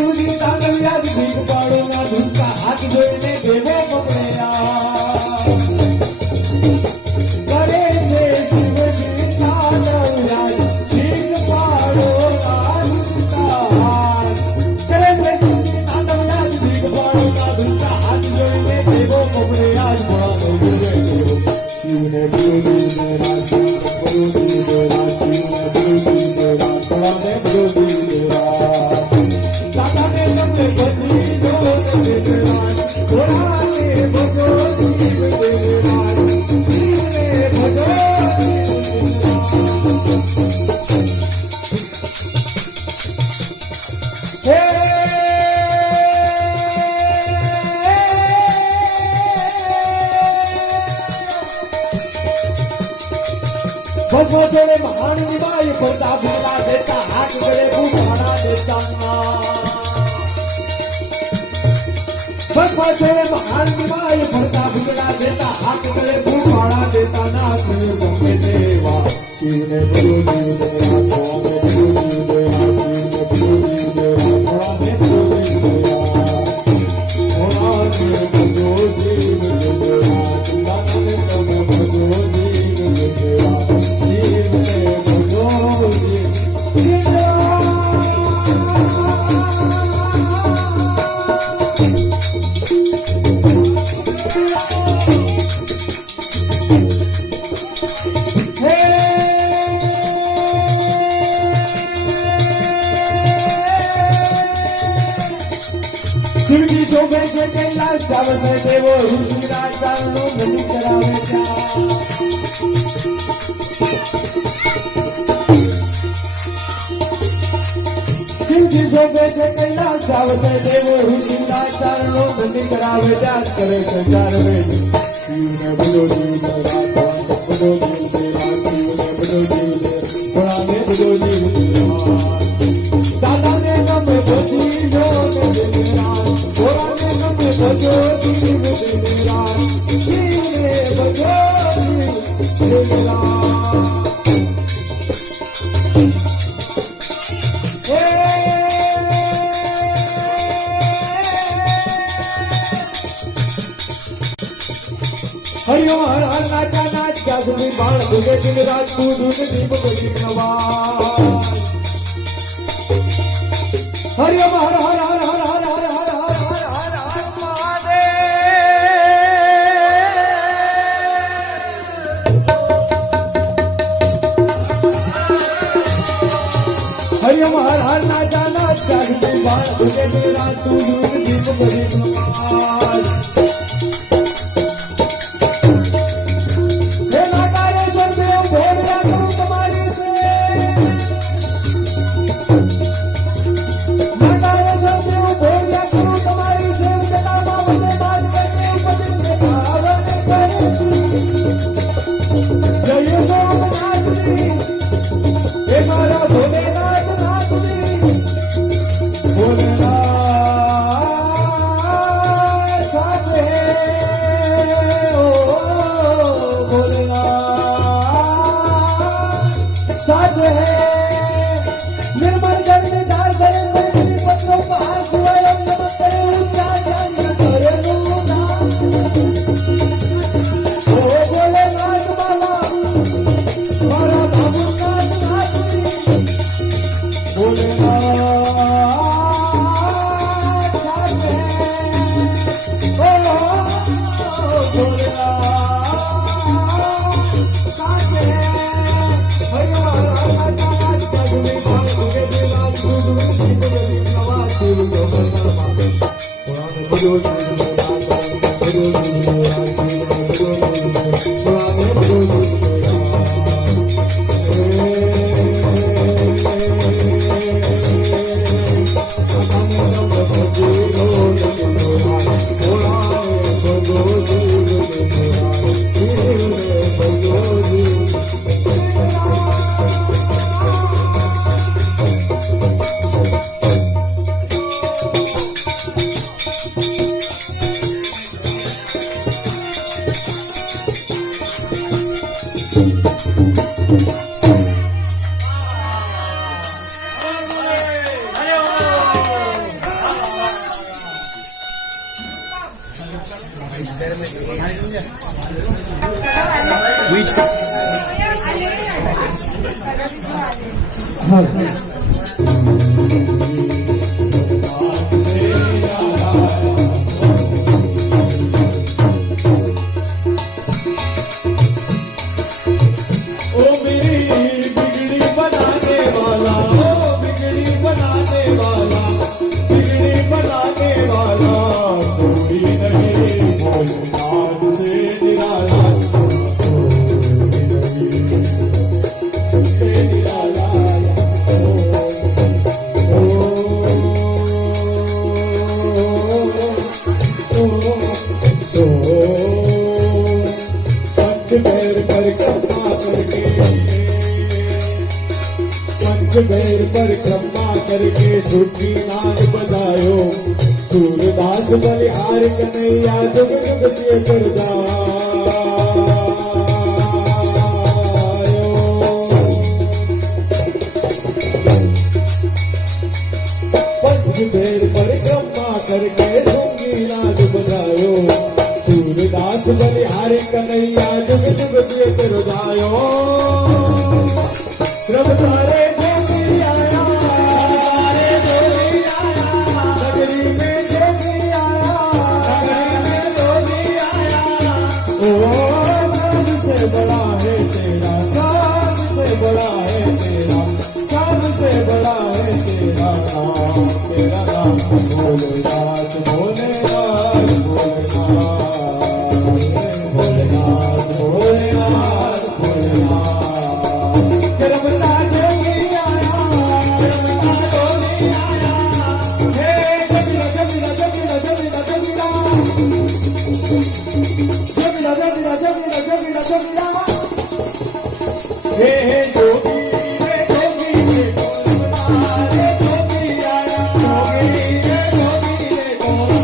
સુધી તાંડવ યાદ ભીખ પાડો ના ધૂમકા હાથ જોઈને દેવો પકડ્યા કરે છે શિવજી તાંડવ યાદ ભીખ પાડો ના ધૂમકા હાથ કરે છે શિવજી તાંડવ યાદ ભીખ પાડો ના ધૂમકા હાથ જોઈને દેવો પકડ્યા ભોળાનો ગુરુ શિવને ગુરુ રાશિ ગુરુ રાશિ ગુરુ રાશિ ગુરુ દાદાને તમને બધી જોત દેવરાજ ભોળાને ભજો જીવ દેવરાજ જીવને ભજો હે ભગવો જોડે મહાણની બાઈ ફરતા ભૂલા દેતા હાથ ગળે ભૂખાડા દેતા ભગવા જોડે મહાણની બાઈ ફરતા ભૂલા દેતા હાથ ગળે ભૂખાડા દેતા ના કયું ગમે દેવા શિવને ભજો જીવ દેવા સ્વામે ભજો જીવ દેવા શિવને ભજો જીવ દેવા સ્વામે ભજો જીવ દેવા ભોળાને ભજો જીવ દેવા દાદાને તમે ભજો જીવ દેવા શિવને ભજો જીવ શિવજી શોભે છે કૈલાસ જાવને દેવો ઋષિરાજ ચારણો ભલી કરાવે શિવજી શોભે છે કૈલાસ જાવને દેવો ઋષિરાજ ચારણો ભલી કરાવે જાત કરે છે ચારવે શિવને ભલો જીવ દેવા ભલો જીવ દેવા શિવને ભલો જીવ દેવા ભોળાને ભલો જીવ દેવા દાદાને તમે ભજી જો દેવરાજ ભોળાને તમે ભજો જીવ દેવરાજ શિવને ભજો જીવ દેવરાજ હરિયો હર હર નાચા નાચ જાગવી બાળ ભૂગે દિલ રાત તું દૂધ દીપ બધી નવાજ હરિયો હર હર હર હર હર હર હર હર હર હર મહાદેવ હરિયો હર હર નાચા નાચ જાગવી બાળ ભૂગે દિલ રાત તું દૂધ દીપ બધી નવાજ મારા ભોલેનાથ નાથજી ભોલેનાથ સાથે ઓ ભોલેનાથ સાથે નિર્મલ જળને દાર કરે પત્રો પહાડ સુવાય નમક કરે ઉચ્ચા ધ્યાન કરેલું નામ ઓ ભોલેનાથ બાબા મારા બાબુનાથ નાથજી ભોલેનાથ સાથે ઓ ભોલેનાથ સાથે હરિયો હર હર નાથ જગમે ભાવ ભગે દેવા દૂધ દીપ બધી નવા શિવ જો ભગવાન ભજો જીવ દેવા ભજો જીવ દેવા ભજો જીવ દેવા ભજો જીવ ओ मेरी बिगड़ी बनाने वाला, ओ बिगड़ी बनाने वाला, बिगड़ी बनाने वाला कोई नहीं, भोलेनाथ से निराला, कोई नहीं से निराला। पंचभैर परिक्रमा करके सुखी नाद बजायो, सूरदास बलिहार कन्हैया जुग जुग जिय कर पंचभैर परिक्रमा करके सुखी नाद बजायो, सूरदास बलिहार कन्हैया जुग जुग जिय कर जायो। प्रभु तारे जोगी आया, नगरी में जोगी आया, ओ सबसे बड़ा है तेरा, सबसे बड़ा है तेरा, सबसे बड़ा है तेरा नाम, तेरा नाम भोलेनाथ, भोलेनाथ, भोलेनाथ, भोलेनाथ, भोलेनाथ, भोलेनाथ।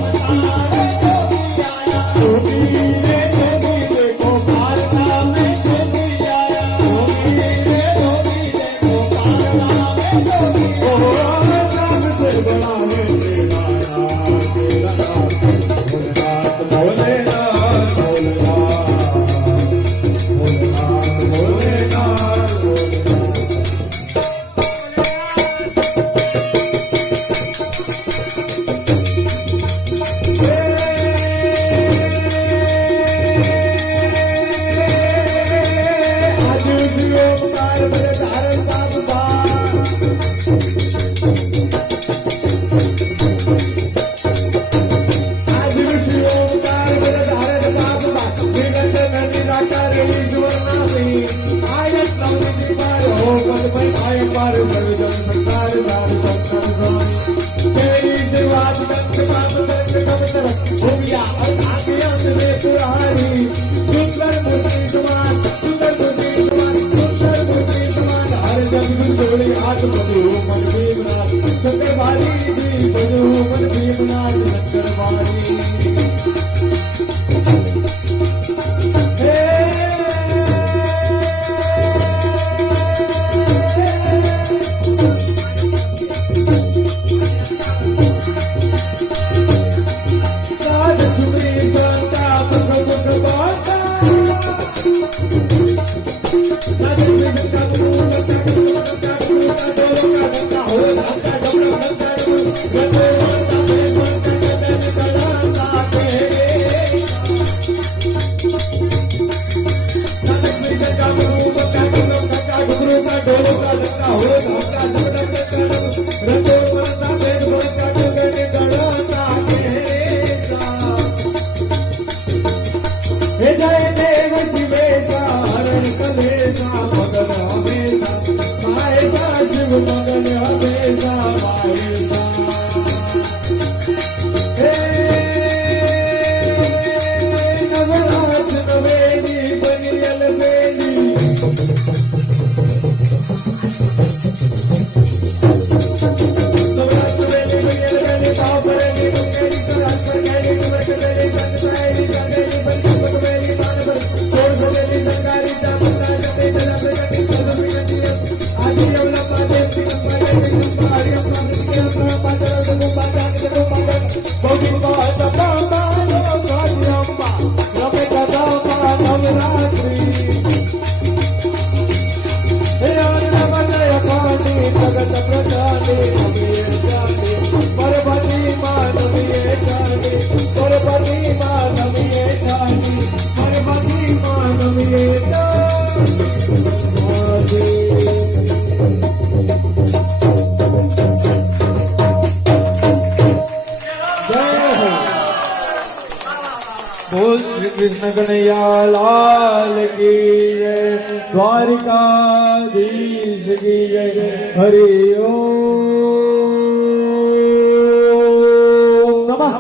जोगी बोल श्री कृष्ण कन्हैया लाल की जय, द्वारिकाधीश की जय। हरि ओम नमः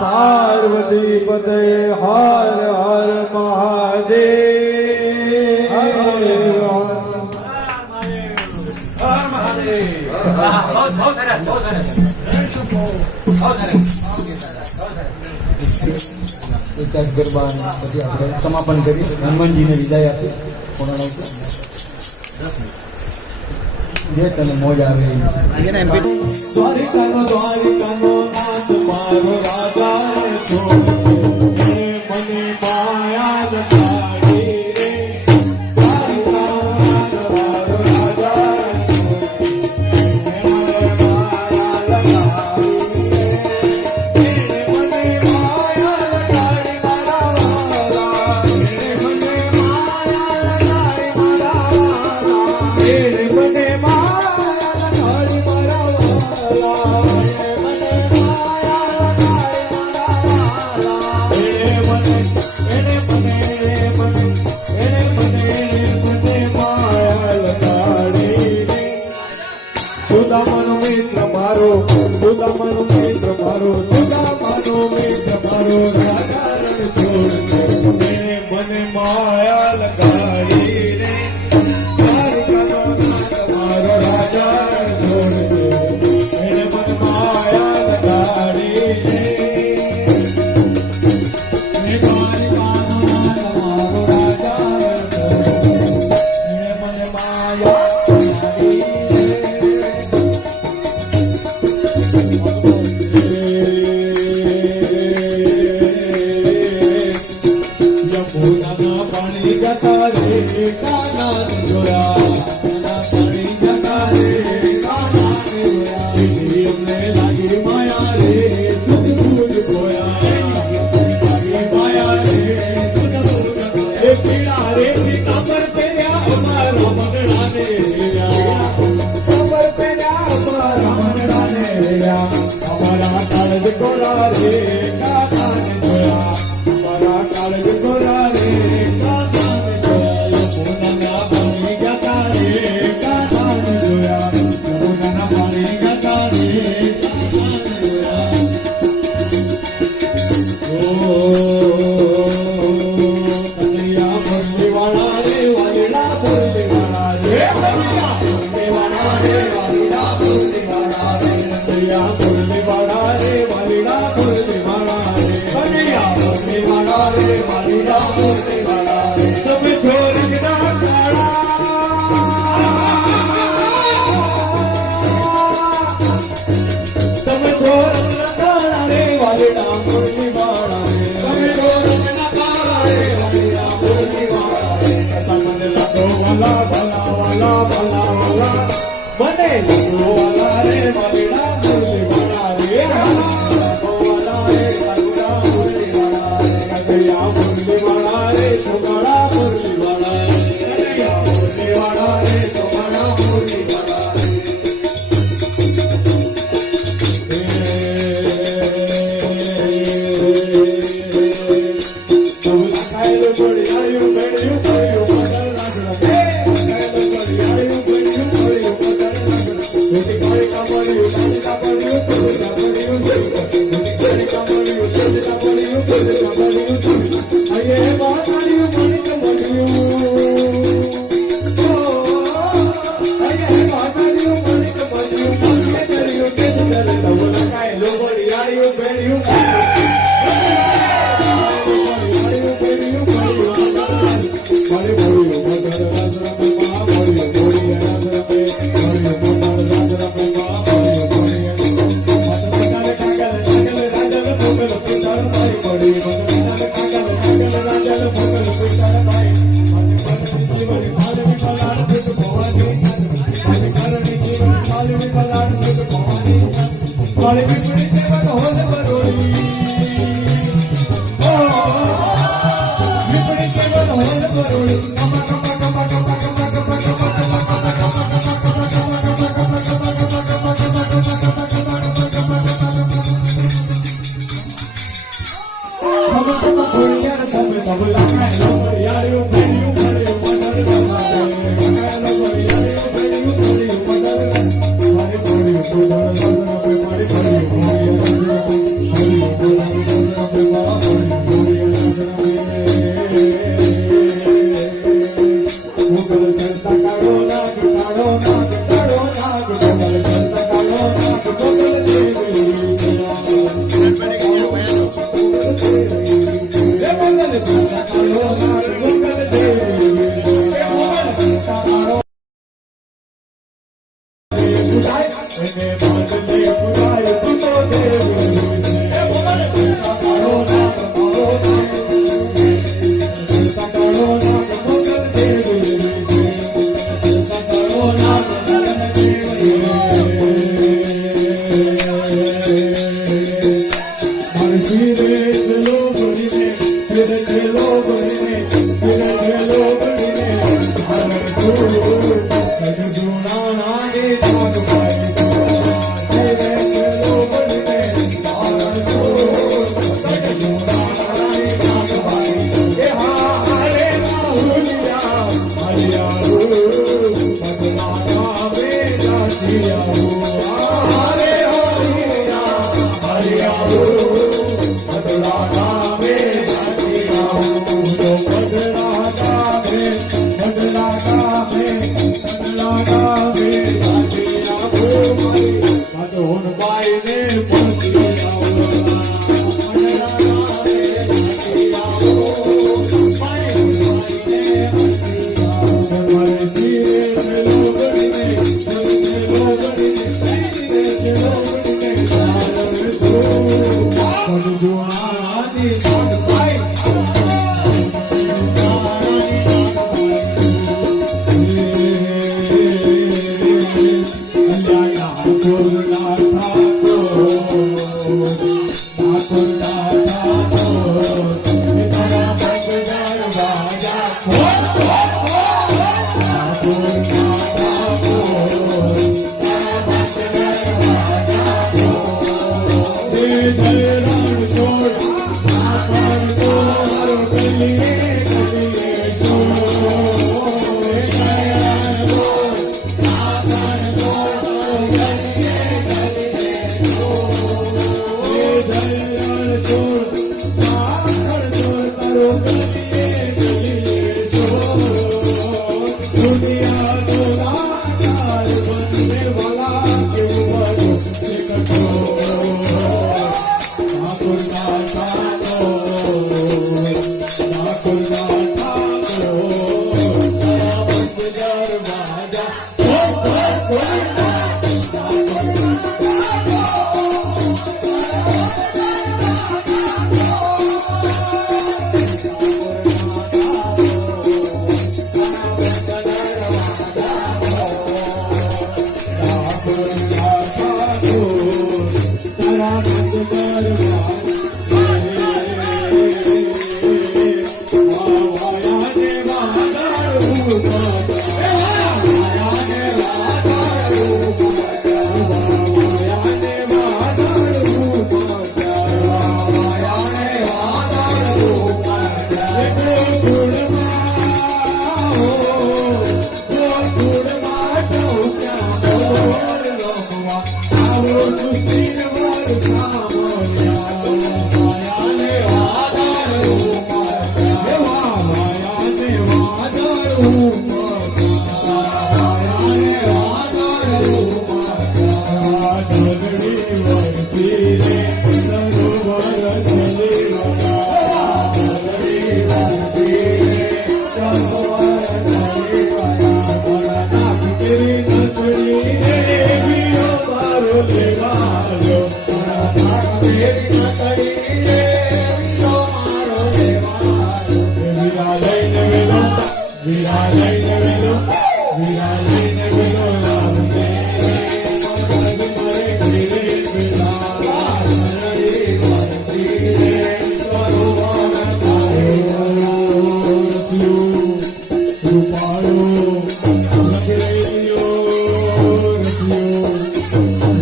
पार्वती पते हर हर महादेव। એકાદ ગરબા અને પછી આપણે સમાપન કરી હનુમાનજીને વિદાય આપી કોરોના જે તને મોજ આવે એ. દ્વારિકાનો નાથ મારો રાજા મને માયા લગાડી રે, દ્વારિકાનો નાથ મારો રાજા સુદામાનો મિત્ર મારો, સુદામાનો મિત્ર મારો, સુદામાનો મિત્ર મારો રાજા રણ છોડ મને માયા લગાડી રે, દ્વારિકાનો નાથ મારો રાજા રણ છોડ મને માયા લગાડી રે, દ્વારિકાનો નાથ મારો રાજા રણ છોડ મને માયા લગાડી રે। પાણી જતા રે કાના જોયા, પાણી જતા રે કાના જોયા, અમને લાગી માયા રે સુધ સુધ ગોયા, લાગી માયા રે સુધ સુધ એ પીડા રે પીતાંબર પહેર્યા અમારા મંગળાને રહ્યા, પીતાંબર પહેર્યા અમારા મંગળાને રહ્યા, અમારા કાળજ ગોળા રે કાનાને જોયા, અમારા કાળજ ગોળા રે કાનાને જોયા, યમુનાના પાણી જતા રે કાનાને જોયા, યમુનાના પાણી જતા રે કાનાને જોયા। ઓ કનૈયા મુરલીવાળા રે વાલીડા મુરલીવાળા રે, કનૈયા મુરલીવાળા રે વાલીડા મુરલીવાળા રે, કનૈયા મુરલીવાળા રે વાલીડા મુરલીવાળા રે, કનૈયા મુરલીવાળા રે વાલીડા મુરલીવાળા રે, તમે છો રંગના કાળા, તમે છો રંગના કાળા રે વાલીડા મુરલીવાળા રે, તમે છો રંગના કાળા રે વાલીડા મુરલીવાળા રે, તમને લાગો વાલા ભલા વાલા ભલા વાલા, મને લાગો વાલા રે વાલીડા મુરલીવાળા રે, લાગો વાલા રે વાલીડા મુરલીવાળા રે, કનૈયા મુરલીવાળા રે છોકરા મુરલીવાળા રે, કનૈયા મુરલીવાળા રે છોકરા મુરલીવાળા રે। Come on.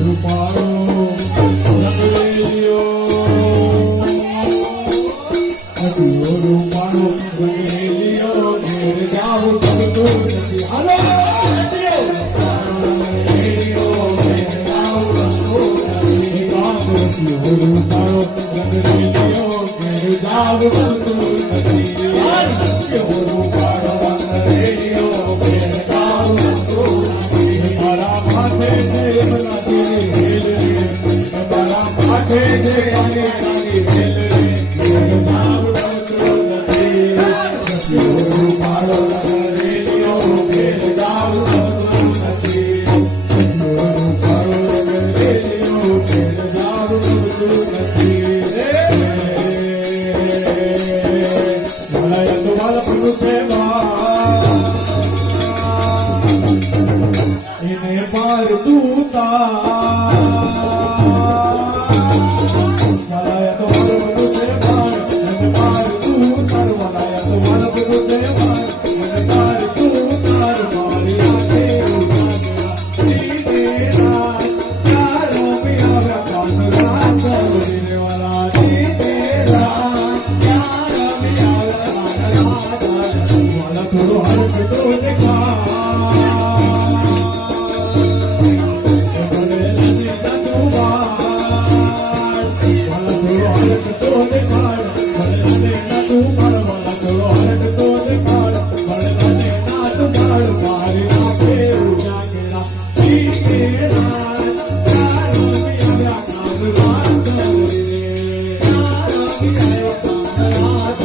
Rupayo, હોરું તારો રંગરેલિયો ઘેર જાવ ગમતું નથી કે હોરું તારો રંગરેલિયો ઘેર જાવ ગમતું નથી મારા માથે જે બનાતી હેલ રે મારા માથે જે બનાતી હેલ રે ઘેર જાવ ગમતું નથી કે હોરું તારો રંગરેલિયો ઘેર જાવ ગમતું નથી હોરું તારો રંગરેલિયો ઘેર જાવ ગમતું નથી મને તમારા પ્રભુ સેવા એને પાર તૂતા મલાયા તમારા પ્રભુ સેવા એને પાર તૂતા મલાયા તમારા પ્રભુ સેવા એને પાર તૂતા મારી આંખે ઉજાગરા તેરા ચારો પિયા કાન રામ બોલે વાલા તેરા ચારો પિયા કાન વાલા થોડો હરક તો દેખા બોલે નદી દુવા વાલા થોડો હરક તો દેખા બોલે નદી દુવા વાલા થોડો હરક તો દેખા બોલે નદી દુવા મારી આંખે ઉજાગરા તેરા ચારો પિયા કાન રામ બોલે ચારો પિયા કાન રામ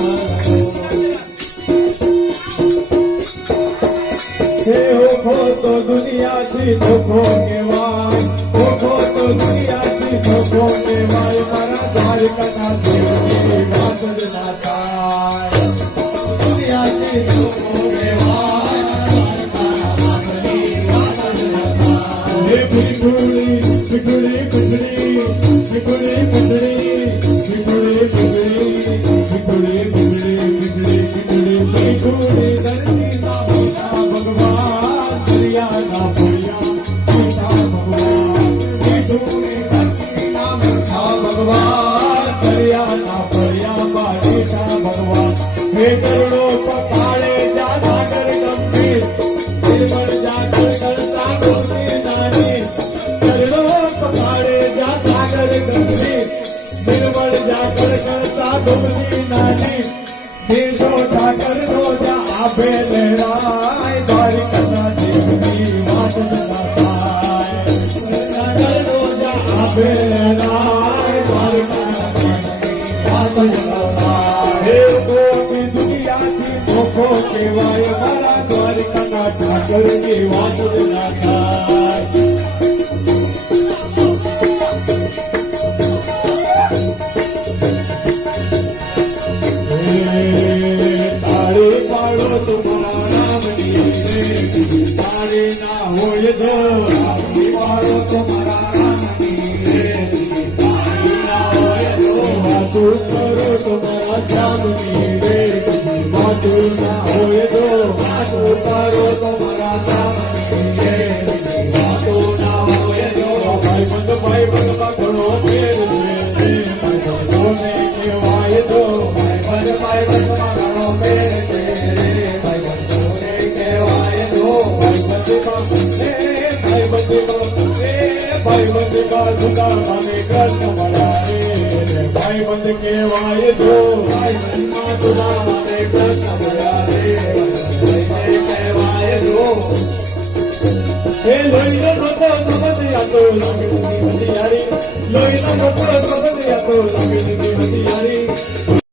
ખો તો દુનિયાથી ધોખો કેવાય ખો તો દુનિયાથી ધોખો કેવાય મારા દ્વારકાના દેવની વાત જ ના થાય દુનિયાથી ધોખો કેવાય દ્વારકાની વાત જ ના થાય હે ભીખુડી ભીખુડી ભીખુડી ભીખુડી ભીખુડી ભીખુડી ભીખુડી ભીખુડી ભીખુડી ભીખુડી ધરતી ના ભોળા ભગવાન દરિયાના ભોળિયા ભોળા ભગવાન ભીખુડી ધરતી ના ભોળા ભગવાન દરિયાના ભોળિયા પાટીના ભગવાન હે કરુણો પકાળે જા સાગર ગંભીર નિર્મળ જાગર કરતા ગોપી નાની કરુણો પકાળે જા સાગર ગંભીર નિર્મળ જાગર કરતા ગોપી નાની દેશો ઠાકર રોજા આપે લહેરાય દ્વારિકાના દેવની વાત જ ના થાય ઠાકર રોજા આપે લહેરાય દ્વારિકાના દેવની વાત જ ના થાય હે ગોપી દુનિયાથી ધોખો કહેવાય મારા દ્વારિકાના ઠાકરની વાત જ ના થાય તારે પાડો તમારા રામની રે તારે ના હોય તો તારે પાડો તમારા રામની રે તારે ના હોય તો વાતું કરો તમારા શ્યામની રે વાતું ના હોય તો વાતું કરો તમારા શ્યામની રે વાતું ના હોય તો ભાઈ બંધ પકડો ફેર છે કોને કહેવાય તો ભાઈ બંધ પકડો ફેર છે ભાઈ બંધોને કહેવાય તો ભાઈ બંધ સુદામાને કૃષ્ણ મળારે ભાઈ બંધ કહેવાય તો ભાઈ બંધમાં સુદામાને કૃષ્ણ મળારે કહેવાય તો એ લોહીનો લોકો સમજ્યા તો લાગે હતી હરિયાળી લોહીનો લોકો સમજ્યા તો લાગે હતી હરિયાળી